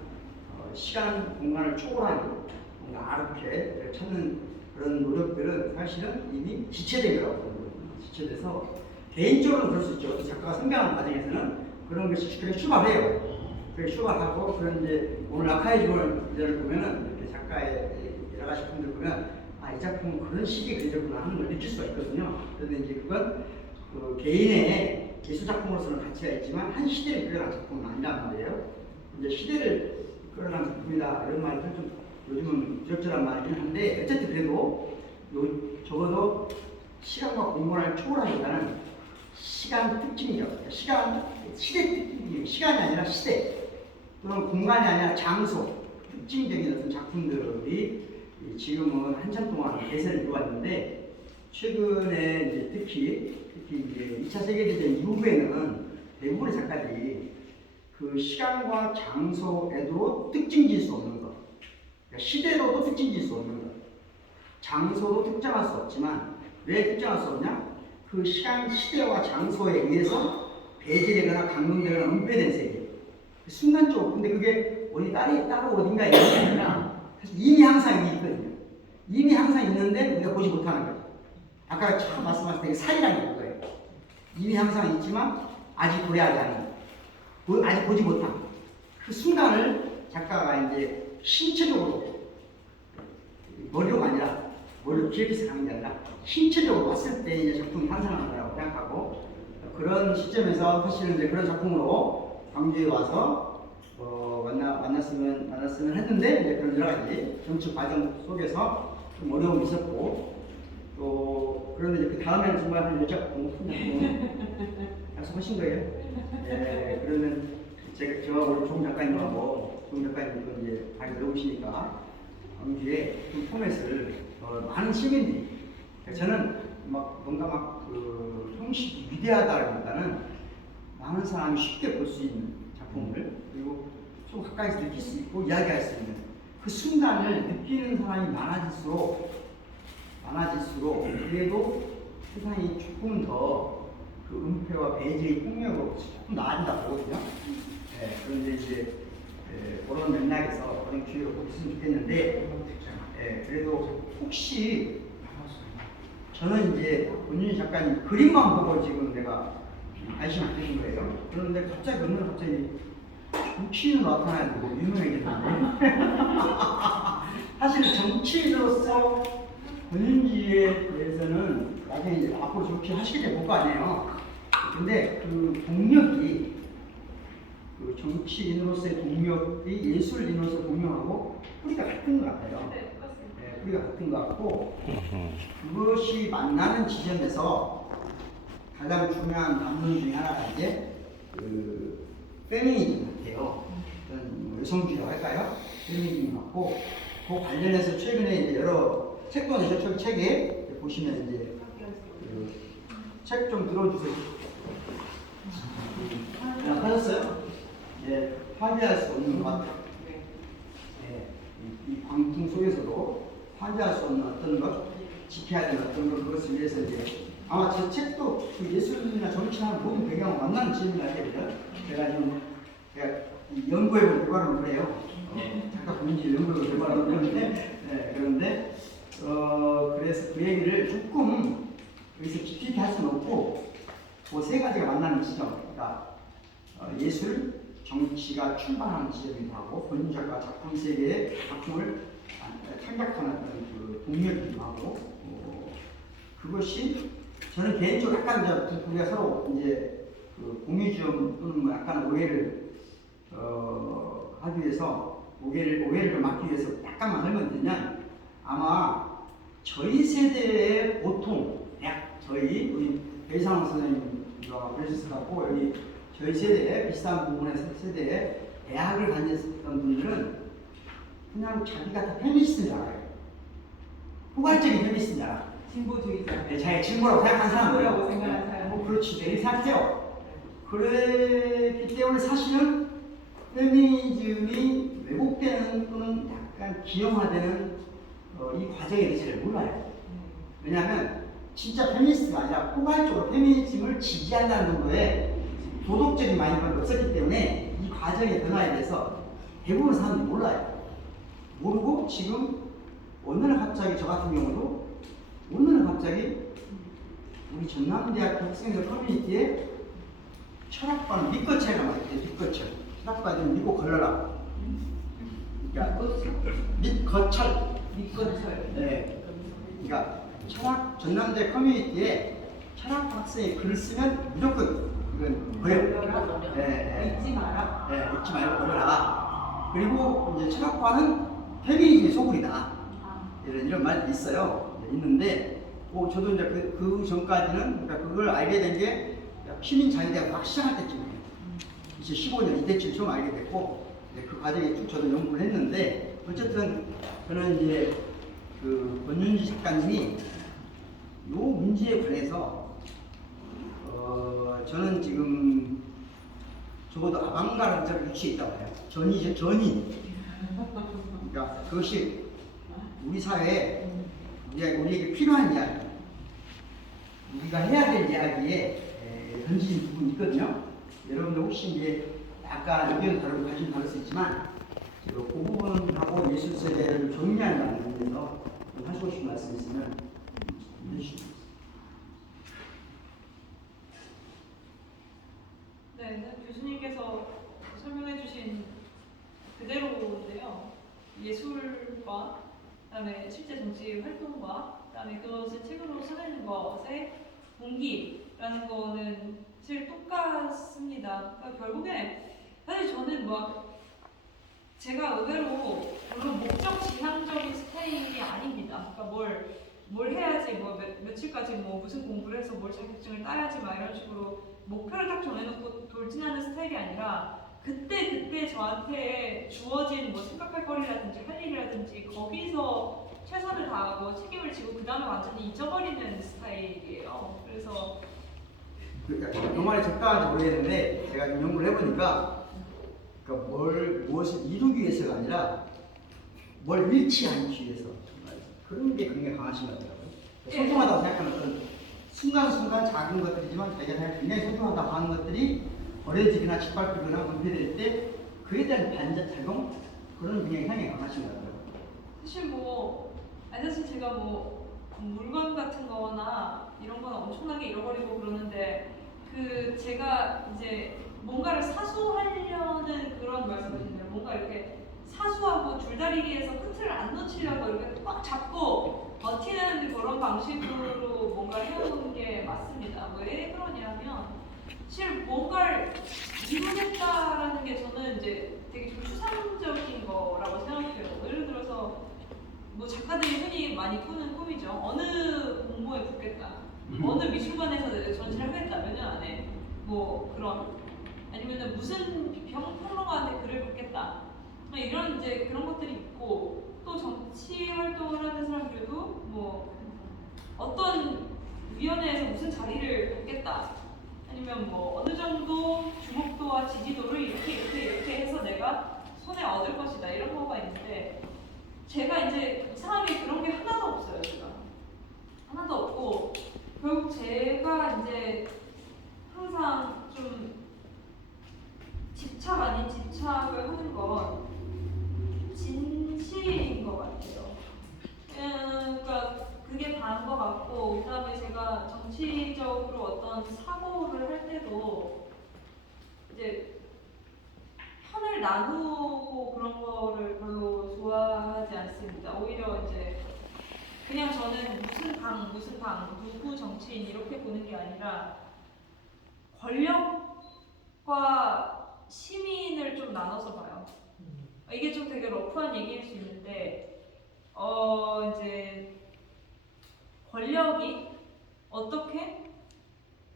시간, 공간을 초월한 뭔가 아르케를 찾는 그런 노력들은 사실은 이미 지체된 거라고 보거든요. 지체돼서 개인적으로 그럴 수 있죠. 작가가 성장하는 과정에서는 그런 것이 그렇게 출발해요. 그렇게 출발하고 그런 이제 오늘 아카이즈를 보면은 이렇게 작가의 여러 가지 작품들 보면 이 작품은 그런 시기에 그려졌구나 하는 걸 느낄 수가 있거든요. 그런데 이제 그건 그 개인의 예술 작품으로서는 가치가 있지만 한 시대를 그려낸 작품은 아니란 말이에요. 이제 시대를 그려낸 작품이다 이런 말들 좀 요즘은 부적절한 말이긴 한데 어쨌든 그래도 적어도 시간과 공간을 초월하기보다는 시간 특징이죠. 시대 특징이 시간이 아니라 시대 또는 공간이 아니라 장소 특징적인 어떤 작품들이 지금은 한참 동안 대세를 이루었는데 최근에 이제 특히 이제 2차 세계대전 이후에는 대부분의 작가들이 그 시간과 장소에도 특징 지을 수 없는 것, 그러니까 시대로도 특징 지을 수 없는 것, 장소도 특정할 수 없지만 왜 특정할 수 없냐? 그 시간, 시대와 장소에 의해서 배제되거나 강론되거나 은폐된 세계. 순간적으로 근데 그게 어디 따로 어딘가에 있는 게 아니라 사실 이미 항상 있거든요. 이미 항상 있는데 우리가 보지 못하는 거죠. 아까 처음 말씀하신 게 살이라는 게 그거예요. 이미 항상 있지만 아직 도래하지 않은 거. 아직 보지 못한 그 순간을 작가가 이제 신체적으로 머리로가 아니라 머리로 기억해서 가는 게 아니라 신체적으로 왔을 때 이제 작품이 탄생하는 거라고 생각하고 그런 시점에서 사실은 이제 그런 작품으로 광주에 와서 만났으면 했는데 이제 그런 여러 가지 정치 과정 속에서 좀 어려움이 있었고 또 그런데 이제 그 다음에는 정말 한 여자분 약속하신 거예요. 네, 그러면 제가 우리 종 작가님하고 이제 많이 들어오시니까 광주에 그 포맷을 많은 시민들이 저는 뭔가 형식이 위대하다기보다는 많은 사람이 쉽게 볼 수 있는 작품을 그리고 좀 가까이서 느낄 수 있고 이야기할 수 있는 그 순간을 느끼는 사람이 많아질수록 그래도 세상이 조금 더 그 은폐와 배제의 폭력으로 조금 나아진다 보거든요. 네, 그런데 이제 그런 맥락에서 그런 기회를 꼭 있으면 좋겠는데 그래도 혹시 저는 이제 본인 작가님 그림만 보고 지금 내가 관심 안 되는 거예요. 그런데 갑자기 어느 날 갑자기 정치인으로 나타나고 유명해졌는데 사실 정치인으로서 본인지에 대해서는 나중에 이제 앞으로 정치 하시게 될 거 아니에요. 근데 그 동력이 그 정치인으로서의 동력이 예술인으로서 동력하고 뿌리가 같은 것 같아요. 네, 똑같습니다. 네, 뿌리가 같은 것 같고 그것이 만나는 지점에서 가장 중요한 담론 중에 하나가 이제 그 페미니즘 같아요. 어떤 여성주의라고 할까요? 페미니즘 같고 그 관련해서 최근에 이제 여러 책도 내셨죠. 책에 보시면 이제 책 좀 들어주세요. 하셨어요? 예, 파괴할 수 없는 것. 예, 이 광풍 속에서도 파괴할 수 없는 어떤 것, 지켜야 되는 어떤 것, 그것을 위해서 이제 아마 제 책도 그 예술이나 정치나 모든 배경을 만나는 지점이라 해요. 제가 지금 연구해본 결과는 그래요. 작가 본인이 연구해본 결과는 그런데, 그런데 그래서 그 얘기를 조금 여기서 깊이 있게 할 수는 없고 그 세 가지가 만나는 지점, 그러니까 예술, 정치가 출발하는 지점이기도 하고 본인 작가 작품 세계의 작품을 창작하는 그 동력이기도 하고 그것이 저는 개인적으로 약간 우리가 서로 이제 그 공유점 또는 뭐 약간 오해를 하기 위해서 오해를 좀 막기 위해서 약간만 설명드리면 아마 저희 세대의 보통 저희 우리 배상호 선생님과 그러셨을 것 같고 여기 저희 세대에 비슷한 부분의 세대에 대학을 다녔던 분들은 그냥 자기가 다 페미니스트인 줄 알아요. 포괄적인 페미니스트인 줄 알아요. 진보주의자. 네, 자기 친구라고 생각한 사람이라고 친구라고 생각하는 사람. 그렇지, 되게 생각해요. 그랬기 때문에 사실은 페미니즘이 왜곡되는 또는 약간 기형화되는 이 과정에 대해서 잘 몰라요. 왜냐하면 진짜 페미니스트가 아니라 포괄적으로 페미니즘을 지지한다는 정도의 도덕적인 마인드가 없었기 때문에 이 과정의 변화에 대해서 대부분 사람들이 몰라요. 모르고 지금 오늘은 갑자기 저 같은 경우도 오늘은 갑자기 우리 전남대학교 학생들 커뮤니티에 철학과는 밑거체가 말이에요. 밑거체. 철학과들은 믿고 걸러라. 그러니까 밑거철. 밑건철. 네. 그러니까 전남대 커뮤니티에 철학 학생이 글을 쓰면 무조건 이건 버려. 네, 잊지 마라. 네, 잊지 말고 버려라. 그리고 이제 철학과는 페미니즘의 소굴이다. 이런 말이 있어요. 네, 있는데 저도 이제 그 전까지는 그러니까 그걸 알게 된 게 시민자유대학 막 시작할 때쯤이에요. 2015년 이때쯤 처음 알게 됐고 그 과정에 쭉 저도 연구를 했는데 어쨌든 저는 이제 그 권윤지 작가님이 이 문제에 관해서 저는 지금 적어도 아방가르드적 위치에 있다고 해요. 전이. 그러니까 그것이 우리 사회에 우리에게 필요한 이야기, 우리가 해야 될 이야기에 던진 부분이 있거든요. 여러분들 혹시 이제 약간 의견 다르고 관심 다를 수 있지만 그 부분하고 예술 세대를 정리하는 관련해서 하시고 싶은 말씀 있으면 해주시면 네, 교수님께서 설명해 주신 그대로인데요. 예술과 그다음에 실제 정치 활동과 그다음에 그것을 책으로 써내는 것의 동기라는 거는 사실 똑같습니다. 그러니까 결국에 사실 저는 막 제가 의외로 별로 목적 지향적인 스타일이 아닙니다. 그러니까 뭘 해야지 뭐 며칠까지 뭐 무슨 공부를 해서 뭘 자격증을 따야지 막 이런 식으로 목표를 딱 정해놓고 돌진하는 스타일이 아니라 그때 저한테 주어진 뭐 생각할 거리라든지 할 일이라든지 거기서 최선을 다하고 책임을 지고 그 다음에 완전히 잊어버리는 스타일이에요. 그래서 그러니까 그 말이 적당한지 모르겠는데 제가 좀 연구를 해보니까 그러니까 무엇을 이루기 위해서가 아니라 뭘 잃지 않기 위해서 그런 게 굉장히 강하신 것 같더라고요. 소중하다고 생각하는 어떤 순간순간 작은 것들이지만 자기가 굉장히 소중하다고 하는 것들이 버려지거나 짓밟히거나 분폐될 때 그에 대한 반작용 그런 굉장히 향이 강하신 것 같더라고요. 사실 사실 제가 물건 같은 거나 이런 건 엄청나게 잃어버리고 그러는데 제가 이제 뭔가를 사수하려는 그런 말씀이신데요. 뭔가 이렇게 사수하고 줄다리기에서 끝을 안 놓치려고 이렇게 꽉 잡고 버티는 그런 방식으로 뭔가를 해오는 게 맞습니다. 왜 그러냐면 사실 뭔가를 이루겠다라는 게 저는 이제 되게 좀 추상적인 거라고 생각해요. 예를 들어서 작가들이 흔히 많이 꾸는 꿈이죠. 어느 공모에 붙겠다. 어느 미술관에서 전시를 하겠다. 몇 년 안에. 그런. 아니면은 무슨 평론가한테 글을 받겠다. 이런 이제 그런 것들이 있고 또 정치 활동을 하는 사람들도 어떤 위원회에서 무슨 자리를 갖겠다. 아니면 어느 정도 주목도와 지지도를 이렇게 해서 내가 손에 얻을 것이다. 이런 거가 있는데 제가 이제 이상하게 그런 게 하나도 없어요. 제가 하나도 없고 결국 제가 이제 항상 좀 집착 아닌 집착을 하는 건 진실인 것 같아요. 그러니까 그게 다인 것 같고 그다음에 제가 정치적으로 어떤 사고를 할 때도 이제 편을 나누고 그런 거를 별로 좋아하지 않습니다. 오히려 이제 그냥 저는 무슨 당, 누구 정치인 이렇게 보는 게 아니라 권력과 시민을 좀 나눠서 봐요. 이게 좀 되게 러프한 얘기일 수 있는데 이제 권력이 어떻게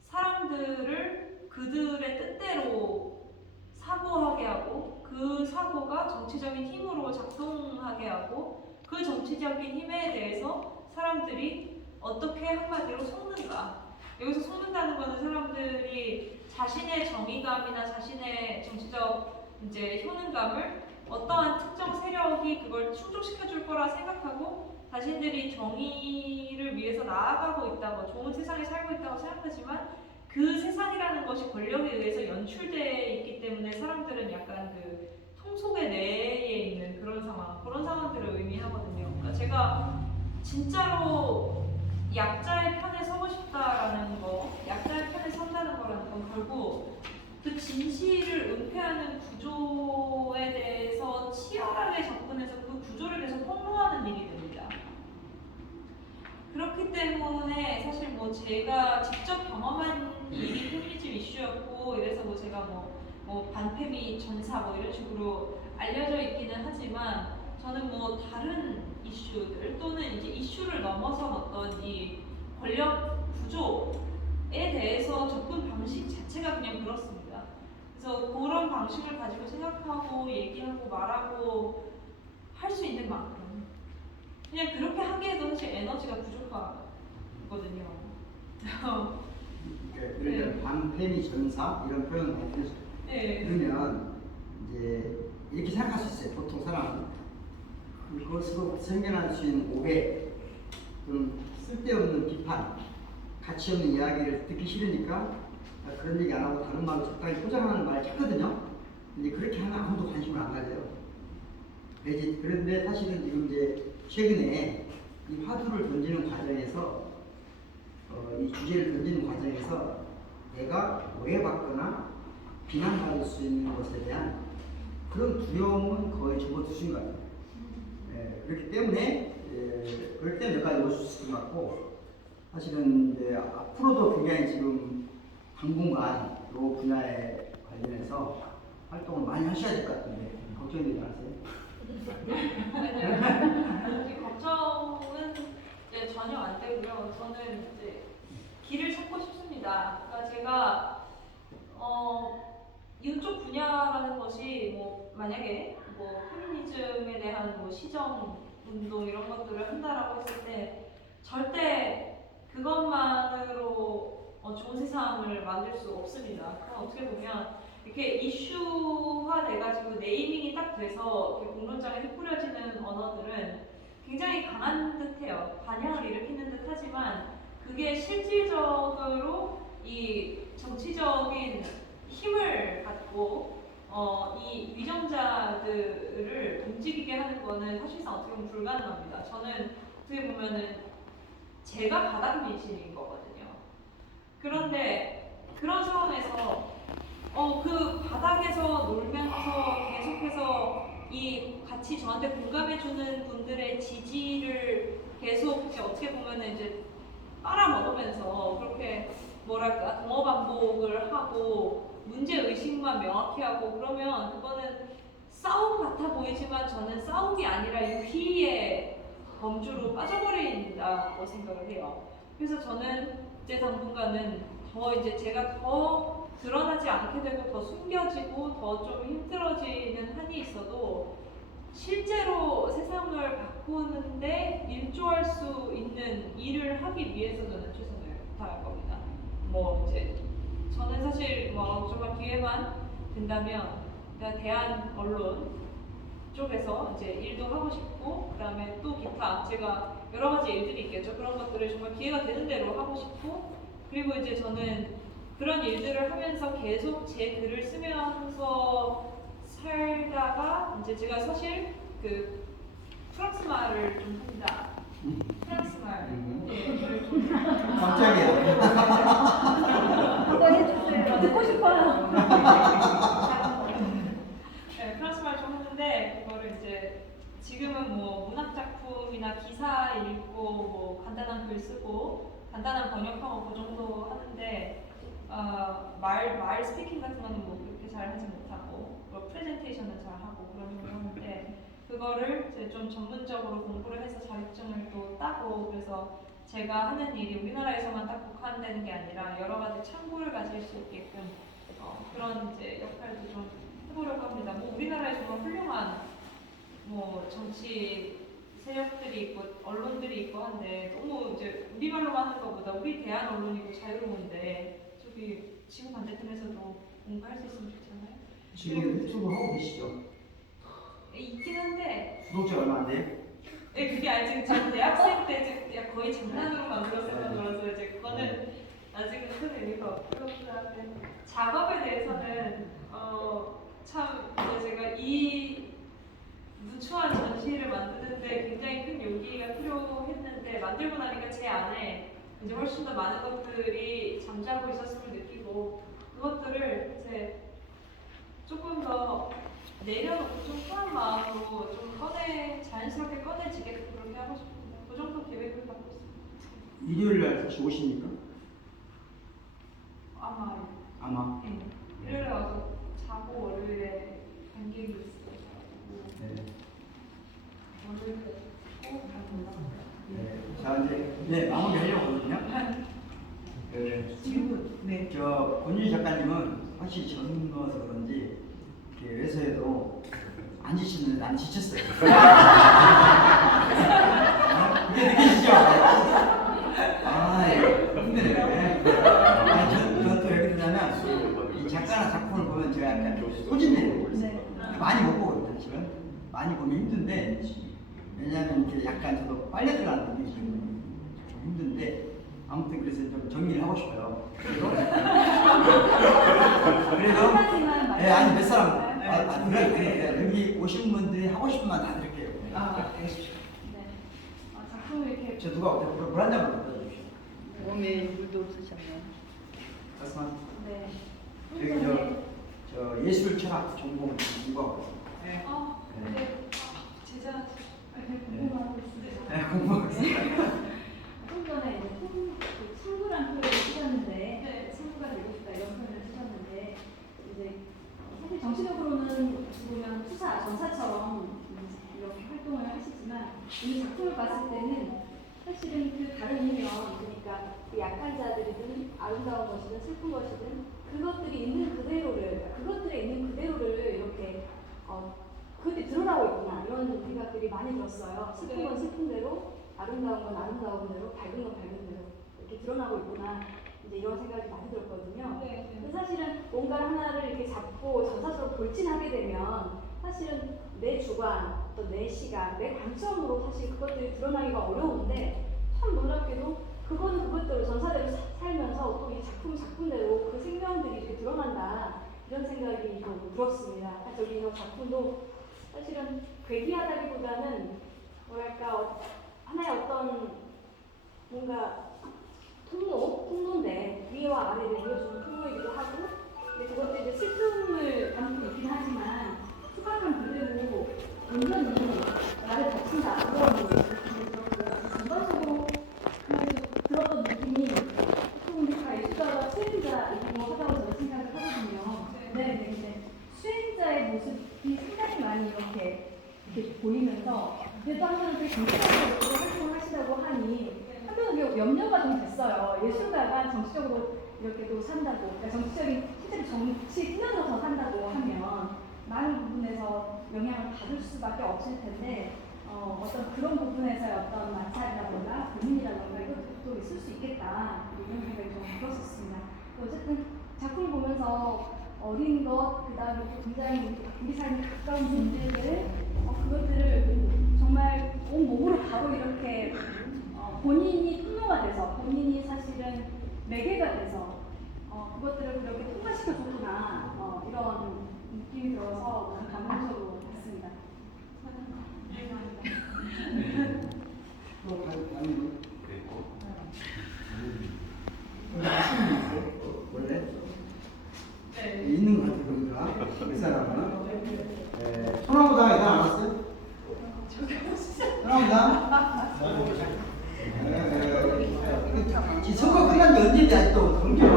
사람들을 그들의 뜻대로 사고하게 하고 그 사고가 정치적인 힘으로 작동하게 하고 그 정치적인 힘에 대해서 사람들이 어떻게 한마디로 속는가. 여기서 속는다는 거는 사람들이 자신의 정의감이나 자신의 정치적 이제 효능감을 어떠한 특정 세력이 그걸 충족시켜 줄 거라 생각하고 자신들이 정의를 위해서 나아가고 있다고 좋은 세상에 살고 있다고 생각하지만 그 세상이라는 것이 권력에 의해서 연출되어 있기 때문에 사람들은 약간 그 통속의 내에 있는 그런 상황들을 의미하거든요. 그러니까 제가 진짜로 약자의 편에 서고 싶다라는 거, 약자의 편에 선다는 거라는 건 결국 그 진실을 은폐하는 구조에 대해서 치열하게 접근해서 그 구조를 계속 폭로하는 일이 됩니다. 그렇기 때문에 사실 뭐 제가 직접 경험한 일이 페미니즘 이슈였고 이래서 뭐 제가 뭐 반페미 전사 뭐 이런 식으로 알려져 있기는 하지만 저는 뭐 다른 이슈들 또는 이제 이슈를 넘어선 어떤 이 권력 구조에 대해서 접근 방식 자체가 그냥 그렇습니다. 그래서 그런 방식을 가지고 생각하고 얘기하고 말하고 할 수 있는 만큼 그냥 그렇게 하기에도 사실 에너지가 부족하거든요. 그러니까 반페미 전사 이런 표현을 많이 쓰죠. 네. 그러면 이제 이렇게 생각할 수 있어요. 보통 사람은 그것으로 생겨날 수 있는 오해, 그런 쓸데없는 비판, 가치 없는 이야기를 듣기 싫으니까 그런 얘기 안 하고 다른 말로 적당히 포장하는 말을 찾거든요. 근데 그렇게 하면 아무도 관심을 안 가져요. 그런데 사실은 지금 이제 최근에 이 화두를 던지는 과정에서 이 주제를 던지는 과정에서 내가 오해받거나 비난받을 수 있는 것에 대한 그런 두려움은 거의 접어두신 것 같아요. 그렇기 때문에 그럴 때 몇 가지 올 수 있을 것 같고 사실은 이제 앞으로도 굉장히 지금 당분간 이 분야에 관련해서 활동을 많이 하셔야 될 것 같은데 걱정되지 않으세요? 아니요. 걱정은 이제 전혀 안 되고요. 저는 이제 길을 찾고 싶습니다. 그러니까 제가 이쪽 분야라는 것이 뭐 만약에 뭐 페미니즘에 대한 뭐 시정 운동 이런 것들을 한다라고 했을 때 절대 그것만으로 좋은 세상을 만들 수 없습니다. 그럼 어떻게 보면 이렇게 이슈화 돼가지고 네이밍이 딱 돼서 이렇게 공론장에 흩뿌려지는 언어들은 굉장히 강한 듯해요. 반향을 일으키는 듯하지만 그게 실질적으로 이 정치적인 힘을 갖고 이 위정자들을 움직이게 하는 거는 사실상 어떻게 보면 불가능합니다. 저는 어떻게 보면은 제가 바닥 미신인 거거든요. 그런데 그런 상황에서 그 바닥에서 놀면서 계속해서 이 같이 저한테 공감해주는 분들의 지지를 계속 어떻게 보면은 이제 빨아먹으면서 그렇게 뭐랄까 동어 반복을 하고 문제 의식만 명확히 하고 그러면 그거는 싸움 같아 보이지만 저는 싸움이 아니라 유희의 범주로 빠져버린다고 생각을 해요. 그래서 저는 이제 당분간은 더 이제 제가 더 드러나지 않게 되고 더 숨겨지고 더 좀 힘들어지는 한이 있어도 실제로 세상을 바꾸는데 일조할 수 있는 일을 하기 위해서 저는 최선을 다할 겁니다. 뭐 이제 저는 사실 뭐 정말 기회만 된다면 대한 언론 쪽에서 이제 일도 하고 싶고 그다음에 또 기타 제가 여러 가지 일들이 있겠죠. 그런 것들을 정말 기회가 되는 대로 하고 싶고 그리고 이제 저는 그런 일들을 하면서 계속 제 글을 쓰면서 살다가 이제 제가 사실 그 프랑스 말을 좀 합니다. 프랑스 말. 깜짝이야. 한번 해주세요. 듣고 싶어요. 네, 프랑스 말 좀 하는데 그거를 이제 지금은 뭐 문학 작품이나 기사 읽고 뭐 간단한 글 쓰고 간단한 번역하고 그 정도 하는데 말 스피킹 같은 거는 뭐 그렇게 잘 하지 못하고 뭐 프레젠테이션은 잘 하고 그런 정도 하는데 그거를 이제 좀 전문적으로 공부를 해서 자격증을 또 따고 그래서 제가 하는 일이 우리나라에서만 딱 국한되는 게 아니라 여러 가지 창구를 가질 수 있게끔 그런 이제 역할도 좀 해보려고 합니다. 뭐 우리나라에 정말 훌륭한 뭐 정치 세력들이 있고 언론들이 있고 한데 너무 이제 우리말로만 하는 것보다 우리 대한 언론이고 자유로운데 저기 지구 반대편에서도 공부할 수 있으면 좋잖아요. 지금 유튜브 하고 계시죠? 있긴 한데 구독자 얼마 안 돼요? 그게 아직 전 대학생 때 이제 거의 장난으로 만들었었던 거라서 이제 그거는 아직은 큰 의미가 없고 그다음에 작업에 대해서는 참 이제 제가 이 누추한 전시를 만드는데 굉장히 큰 용기가 필요했는데 만들고 나니까 제 안에 이제 훨씬 더 많은 것들이 잠자고 있었음을 느끼고 그것들을 이제 조금 더 내려놓고 좀 푸한 마음으로 좀 자연스럽게 꺼내지게 그렇게 하고 싶습니다. 그 정도 계획을 갖고 있습니다. 일요일 날 다시 오십니까? 아마 아마. 일요일에 와서 자고 월요일에 관객이 있어요. 네. 월요일에 꼭 가는 네. 자 이제 네 마무리 하려거든요. 질문. 네. 저 권윤희 작가님은 확실히 젊어서 그런지 이렇게 외소해도 안 지치는데 난 지쳤어요. 그게 느끼시죠? 힘드네요. 저는 또 왜 그러냐면 이 작가나 작품을 보면 제가 약간 소진돼요. 많이 못 보거든요, 사실은. 많이 보면 힘든데 왜냐하면 이렇게 약간 저도 빨려 들어가는 느낌이 좀 힘든데 아무튼 그래서 좀 정리를 하고 싶어요. 그래도 네, 아니 몇 사람 그래 여기 오신 분들이 하고 싶은 말 다 드릴게요. 알겠습니다. 네. 작품을 이렇게 저 누가 어떻게 물한 잔만 갖다 주십시오. 몸에 물도 없으셨네요. 말씀하세요. 네. 저기 저 예술 철학 전공 공부하고 있어요. 네. 네. 제자 공부하고 있습니다. 네, 공부하고 있어요. 좀 전에 이제 그 친구란 표현을 쓰셨는데 네. 친구가 되고 싶다 이런 표현을 쓰셨는데 이제 사실 정치적으로는 보면 전사처럼 이렇게 활동을 하시지만 이 작품을 봤을 때는 사실은 그 다른 이면 그러니까 그 약한 자들이든 아름다운 것이든 슬픈 것이든 그것들이 있는 그대로를 이렇게 그것들이 드러나고 있구나 이런 생각들이 많이 들었어요. 슬픈 건 슬픈 대로 아름다운 건 아름다운 대로 밝은 건 밝은 대로 이렇게 드러나고 있구나 이제 이런 생각이 많이 들었거든요. 근데 사실은 뭔가 하나를 이렇게 잡고 전사적으로 돌진하게 되면 사실은 내 주관, 또 내 시각, 내 관점으로 사실 그것들이 드러나기가 어려운데 참 놀랍게도 그거는 그것대로 전사대로 살면서 또 이 작품대로 그 생명들이 이렇게 드러난다 이런 생각이 좀 들었습니다. 저기 이 작품도 사실은 괴기하다기보다는 뭐랄까 하나의 어떤 뭔가 통로인데 위와 아래를 이어주는 통로이기도 하고 근데 그것도 이제 슬픔을 담고 있긴 하지만 수박한 그대로 온전히 나를 다친다 그런 전반적으로 들었던 느낌이 보통 우리가 예술가가 수행자이기도 하다고 저는 생각을 하거든요. 네. 수행자의 모습이 상당히 많이 이렇게 보이면서 근데 또 한편은 되게 정치적으로 활동을 하시다고 하니 한편은 염려가 좀 됐어요. 예술가가 정치적으로 이렇게 또 산다고 그러니까 정치적인 실제로 정치에 뛰어들어서 산다고 하면 많은 부분에서 영향을 받을 수밖에 없을 텐데 어떤 그런 부분에서의 어떤 마찰이라던가 고민이라던가 이것도 있을 수 있겠다 이런 생각이 좀 들었었습니다. 어쨌든 작품을 보면서 어린 것, 그 다음에 또 굉장히 우리 삶에 가까운 존재들 그것들을 정말 온 몸으로 바로 이렇게 본인이 통로가 돼서 본인이 사실은 매개가 돼서 그것들을 그렇게 통과시켜줬구나 이런 느낌이 들어서 감동적으로 봤습니다. 또 가는 거? 원래? 네. 있는 것 같아요, 보니까. 그 사람은. 소나무당 예상 안 왔어요? 소나무당? 이 선거 끝난 지 언제인지 아직도 경제로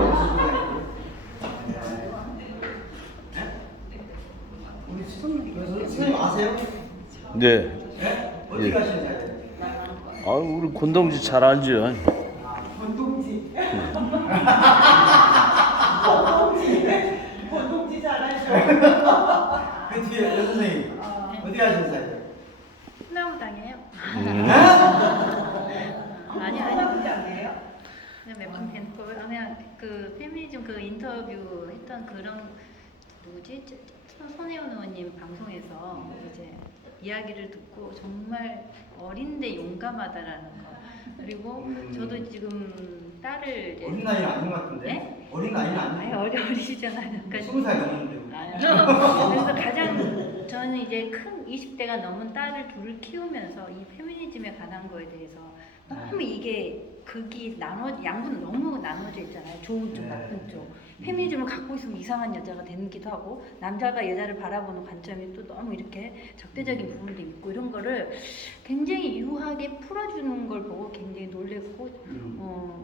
우리 선생님 아세요? 네. 어디 가시는 사이에요? 아, 우리 권동지 잘 알죠. 권동지. 권동지 잘하죠. 그 뒤에 선생님 어디 가시는 사이에요? 소나무당이에요? 아니 아니에요? 그냥 몇번 뵙고 그냥 그 페미니즘 그 인터뷰 했던 그런 누구지? 손혜원 의원님 방송에서 이제 이야기를 듣고 정말 어린데 용감하다라는 거. 그리고 저도 지금 딸을 이제 어린 나이는 아닌 것 같은데. 네? 어린 나이는 아니 아니고. 어리시잖아요. 그러니까 20살 넘었는데. 그래서 가장 저는 이제 큰 20대가 넘은 딸을 둘을 키우면서 이 페미니즘에 관한 거에 대해서 너무 이게 극이 양분 너무 나눠져 있잖아요. 좋은 쪽, 네. 나쁜 쪽. 페미니즘을 갖고 있으면 이상한 여자가 되기도 하고 남자가 여자를 바라보는 관점이 또 너무 이렇게 적대적인 부분도 있고 이런 거를 굉장히 유하게 풀어주는 걸 보고 굉장히 놀랬고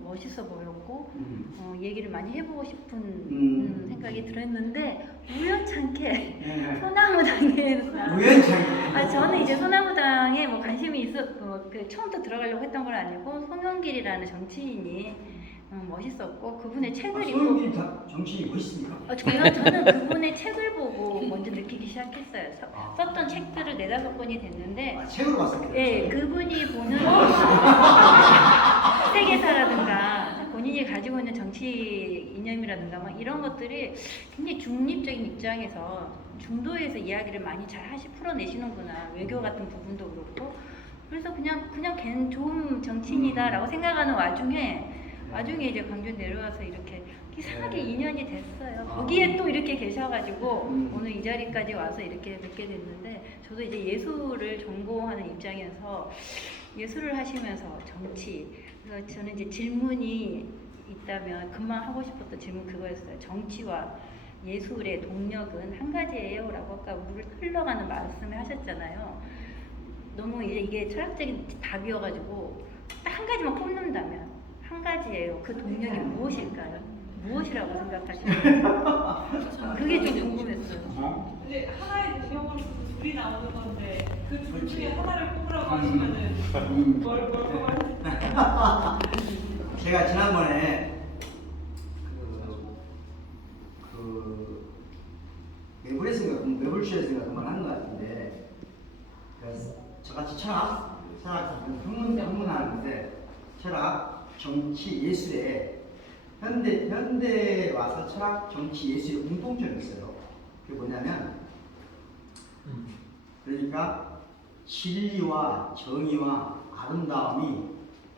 멋있어 보였고 얘기를 많이 해보고 싶은 생각이 들었는데 우연찮게 네. 소나무당에 우연찮게. 저는 이제 소나무당에 뭐 관심이 처음부터 들어가려고 했던 건 아니고 송영길이라는 정치인이 멋있었고 그분의 책을 읽고 소영길 정치인이 멋있습니까? 저는 그분의 책을 보고 먼저 느끼기 시작했어요. 아. 썼던 책들을 4-5권이 됐는데 아, 책으로 봤습니다. 예, 그분이 보는 세계사라든가 본인이 가지고 있는 정치 이념이라든가 막 이런 것들이 굉장히 중립적인 입장에서 중도에서 이야기를 많이 잘 풀어내시는구나. 외교 같은 부분도 그렇고 그래서 그냥 걔는 좋은 정치인이다라고 생각하는 와중에 이제 광주 내려와서 이렇게 이상하게 인연이 됐어요. 거기에 또 이렇게 계셔가지고 오늘 이 자리까지 와서 이렇게 뵙게 됐는데 저도 이제 예술을 전공하는 입장에서 예술을 하시면서 정치 그래서 저는 이제 질문이 있다면 금방 하고 싶었던 질문 그거였어요. 정치와 예술의 동력은 한 가지예요 라고 아까 물을 흘러가는 말씀을 하셨잖아요. 너무 이게 철학적인 답이어가지고 딱 한 가지만 꼽는다면 한 가지예요. 그 동력이 무엇일까요? 무엇이라고 생각하시나요? 그게 좀 궁금했어요. 근데 하나의 동력으로서 둘이 나오는 건데 그 둘 중에 하나를 뽑으라고 하시면은 뭘 뽑아요? 제가 지난번에 매불쇼에서인가 그만 하는 것 같은데 저같이 철학 학문하는데 철학, 정치, 예술에 현대에 와서 철학, 정치, 예술의 공통점이 있어요. 그게 뭐냐면 그러니까 진리와 정의와 아름다움이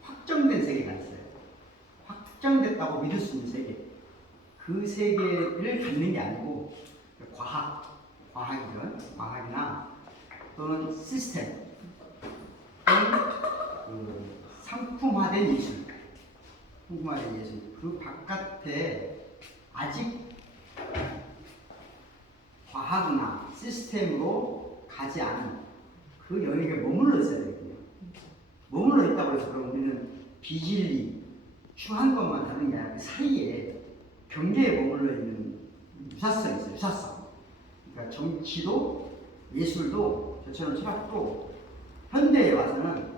확정된 세계가 있어요. 확정됐다고 믿을 수 있는 세계. 그 세계를 갖는 게 아니고 과학이나 또는 시스템 또는 상품화된 예술. 그 바깥에 아직 과학이나 시스템으로 가지 않은 그 영역에 머물러 있어야 되거든요. 머물러 있다고 해서 그럼 우리는 비진리, 추한 것만 하는 게 아니라 그 사이에 경계에 머물러 있는 유사성이 있어요. 유사성. 그러니까 정치도 예술도 저처럼 철학도 현대에 와서는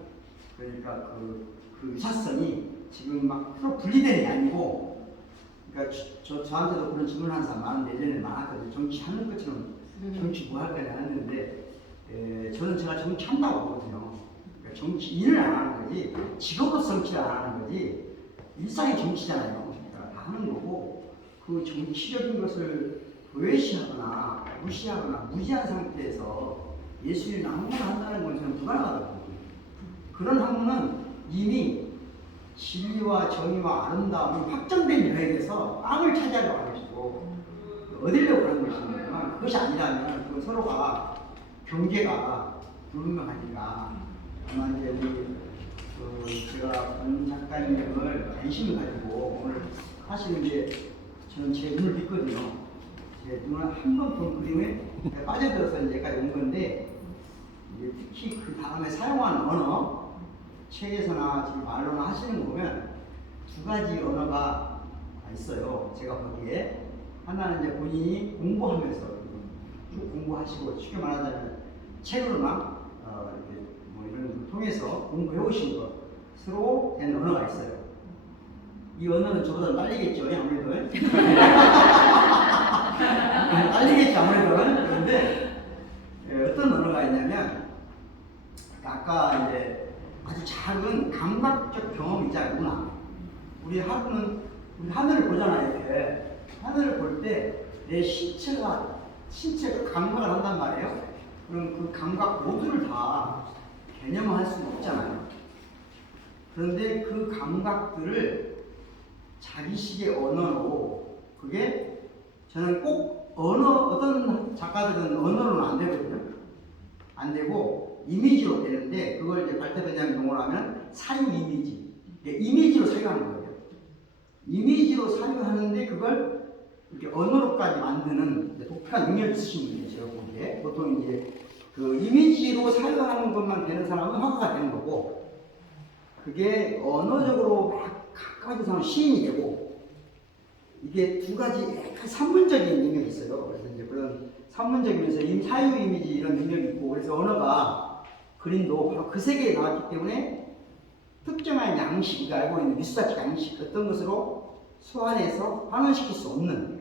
그러니까 그 유사성이 지금 막 서로 분리되는 게 아니고 그러니까 저한테도 그런 질문하는 사람 많은데 예전에 많았거든요. 정치하는 것처럼 정치 뭐 할 거냐 했는데 저는 제가 정치한다고 보거든요. 그러니까 정치인을 안 하는 거지 직업으로 정치를 안 하는 거지 일상이 정치잖아요. 그러니까 다 하는 거고 그 정치적인 것을 외시하거나 무시하거나 무지한 상태에서 예술이나 학문을 한다는 건 저는 불가능하다고 봅니다. 그런 학문은 이미 진리와 정의와 아름다움이 확정된 영역에서 땅을 차지하려고 하는 것이고 얻으려고 하는 것이지만 그것이 아니라면 그건 서로가 경계가 불분명하니까 아마 이제 제가 권 작가님을 관심을 가지고 오늘 사실은 이제 저는 제 눈을 믿거든요. 제 눈을 한 번 본 그림에 빠져들어서 이제까지 온 건데 이제 특히 그 다음에 사용하는 언어 책에서나 지금 말로나 하시는 거 보면 두 가지 언어가 있어요. 제가 보기에 하나는 이제 본인이 공부하면서 쭉 공부하시고 쉽게 말하자면 책으로나 이렇게 뭐 이런 걸 통해서 공부해 오신 것으로 된 언어가 있어요. 이 언어는 저보다 딸리겠죠, 아무래도. 딸리겠죠, 아무래도. 그런데 어떤 언어가 있냐면 아까 이제 아주 작은 감각적 경험이자 누구나 우리 하늘을 보잖아요. 이렇게 하늘을 볼 때 내 신체가 신체가 감각을 한단 말이에요. 그럼 그 감각 모두를 다 개념화할 수는 없잖아요. 그런데 그 감각들을 자기식의 언어로, 그게 저는 꼭 어떤 작가들은 언어로는 안 되거든요. 안 되고 이미지로 되는데, 그걸 이제 발달대장 용어로 하면 사유 이미지. 이미지로 사유하는 거예요. 이미지로 사유하는데 그걸 이렇게 언어로까지 만드는 독특한 능력이 있으신 분이에요. 제가 보기에 보통 이제 그 이미지로 사유하는 것만 되는 사람은 화가가 되는 거고, 그게 언어적으로 막 가까워서 하면 시인이 되고, 이게 두 가지 약간 산문적인 능력이 있어요. 그래서 이제 그런 산문적이면서 사유 이미지 이런 능력이 있고, 그래서 언어가 그림도 바로 그 세계에 나왔기 때문에 특정한 양식, 우리가 알고 있는 미술사적 양식, 어떤 것으로 소환해서 환원시킬 수 없는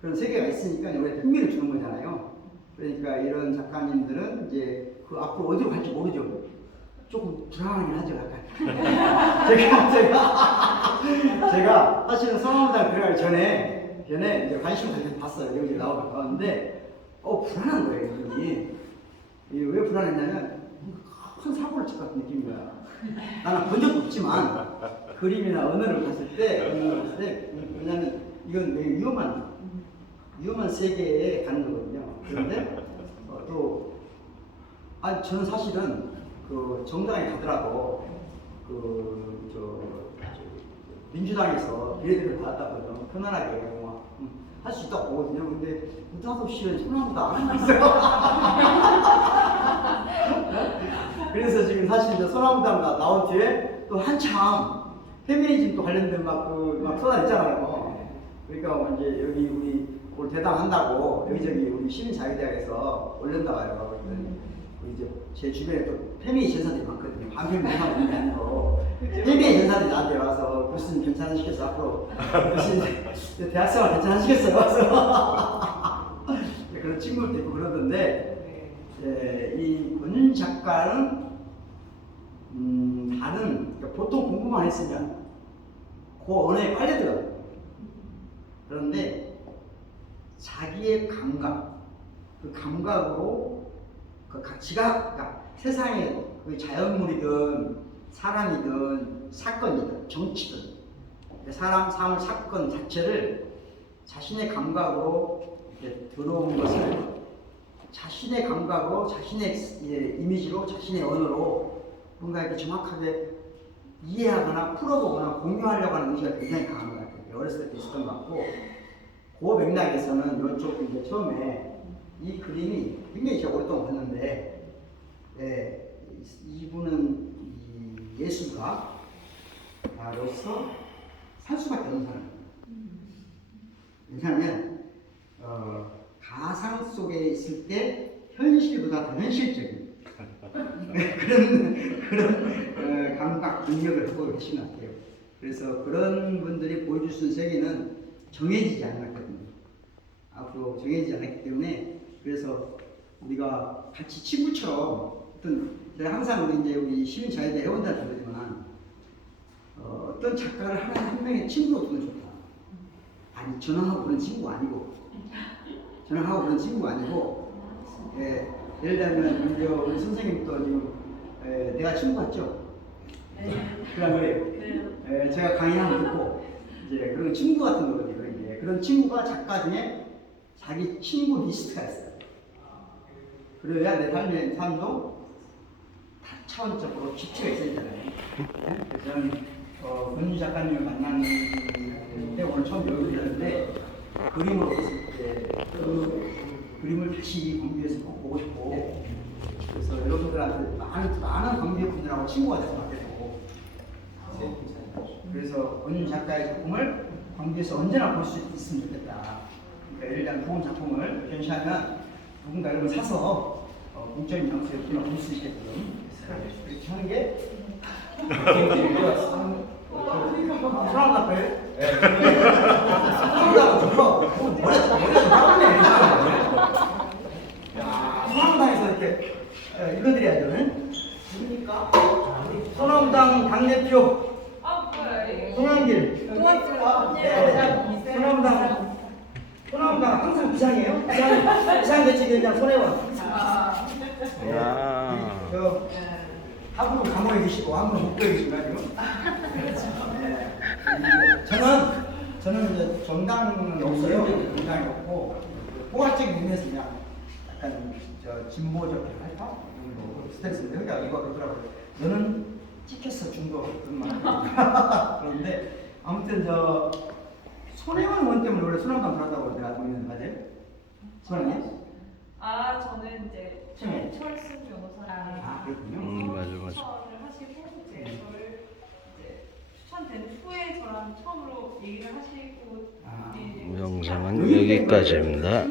그런 세계가 있으니까 우리가 흥미를 주는 거잖아요. 그러니까 이런 작가님들은 이제 그 앞으로 어디로 갈지 모르죠. 조금 불안하긴 하죠, 약간. 제가 사실은 성황당 들어가기 전에 이제 관심을 가지고 봤어요. 여기 나왔는데, 불안한 거예요, 이분이. 왜 불안했냐면, 큰 사고를 칠 것 같은 느낌인 거야. 나는 본 적도 없지만, 그림이나 언어를 봤을 때, 왜냐면 이건 되게 위험한 세계에 가는 거거든요. 그런데, 저는 사실은 그 정당에 가더라도 민주당에서 비례대표를 받았다거든. 편안하게 할 수 있다고 보거든요. 근데 느닷없이 소나무도 안 했어요. 그래서 지금 사실 이제 소나무당 나온 뒤에 또 한참 페미니즘도 관련된 막 소나 있잖아요. 그러니까 이제 여기 우리 오늘 대담한다고 여기저기 우리 시민자유대학에서 올린다 봐요. 이제 제 주변에 또 페미니 전사들이 많거든요. 반페미니만 있는 게 아니고 페미니 전사들이 나한테 와서 교수님 괜찮으시겠어? 앞으로 교수님 대학생활 괜찮으시겠어요? 와서 그런 친구들도 있고 그러던데, 이 권윤 작가는 다른, 그러니까 보통 공부만 했으면 그 언어에 빨려 들어요. 그런데 자기의 감각, 그 감각으로 그러니까 세상에 그 자연물이든 사람이든 사건이든 정치든 삶을 사건 자체를 자신의 감각으로 이렇게 들어온 것을 자신의 감각으로, 자신의 이미지로, 자신의 언어로 뭔가 이렇게 정확하게 이해하거나 풀어보거나 공유하려고 하는 의지가 굉장히 강한 것 같아요. 어렸을 때도 있었던 것 같고, 그 맥락에서는 이쪽 이제 처음에 이 그림이 굉장히 제가 오랫동안 봤는데, 이분은 이 예술가로서 살 수밖에 없는 사람이에요. 왜냐하면 가상 속에 있을 때 현실보다 더 현실적인 그런 감각 능력을 갖고 계신 것 같아요. 그래서 그런 분들이 보여줄 수 있는 세계는 정해지지 않았거든요. 앞으로 정해지지 않았기 때문에, 그래서 우리가 같이 친구처럼 제가 항상 우리 시민자유대 회원들한테 그러지만, 어떤 작가를 한 명의 친구로 두면 좋다. 아니, 전화하고 그런 친구가 아니고, 예를 들면 우리 선생님도 지금 내가 친구 같죠? 그런 거예요. 제가 강의하면 듣고 이제 그런 친구 같은 거거든요. 이제 그런 친구가 작가 중에 자기 친구 리스트가 있어요. 그래야 내 삶도 다차원적으로 깊이가 있어야 되잖아요. 그래서 저는 권윤 작가님을 만났는데 오늘 처음 여기 들었는데, 그림으로 봤을 때 그 그림을 다시 광주에서 꼭 보고 싶고, 그래서 여러분들한테 많은 광주의 분들하고 친구가 돼서 맡게 되고, 그래서 권윤 작가의 작품을 광주에서 언제나 볼 수 있으면 좋겠다. 그러니까 예를 들면 좋은 작품을 전시하면 누군가 여러분 사서 공적인 장소에 볼 수 있게끔 그렇게 하는 게 사람 앞에 사람하고 좋고 머리가 좀 나오네. 소나무당에서 이렇게 읽어드려야죠. 누굽니까? 소나무당 당대표 송영길. 소나무당 소방관 항상 비상이에요. 비상대책위원장 손혜원. 아. 저 한분 감옥에 계시고 한분 목도에 계신가 지금? 저는 이제 정당은 없어요. 정당이 없고 포괄적인 의미에서 그냥 약간 저 진보적 활동 정도 스탠스인데 그러니까 이거 그렇더라고요. 너는 찍혔어 중도 그런 말. 그런데 아무튼 저 손혜원 의원 때문에 원래 순환당 들어왔다고 내가 보이는 맞아요? 손혜원? 아 저는 이제 네. 철순 변호사님 아 그렇군요. 맞아. 추천을 하시고 이제 저를 이제 추천된 후에 저랑 처음으로 얘기를 하시고 아. 이제 영상은 여기까지입니다.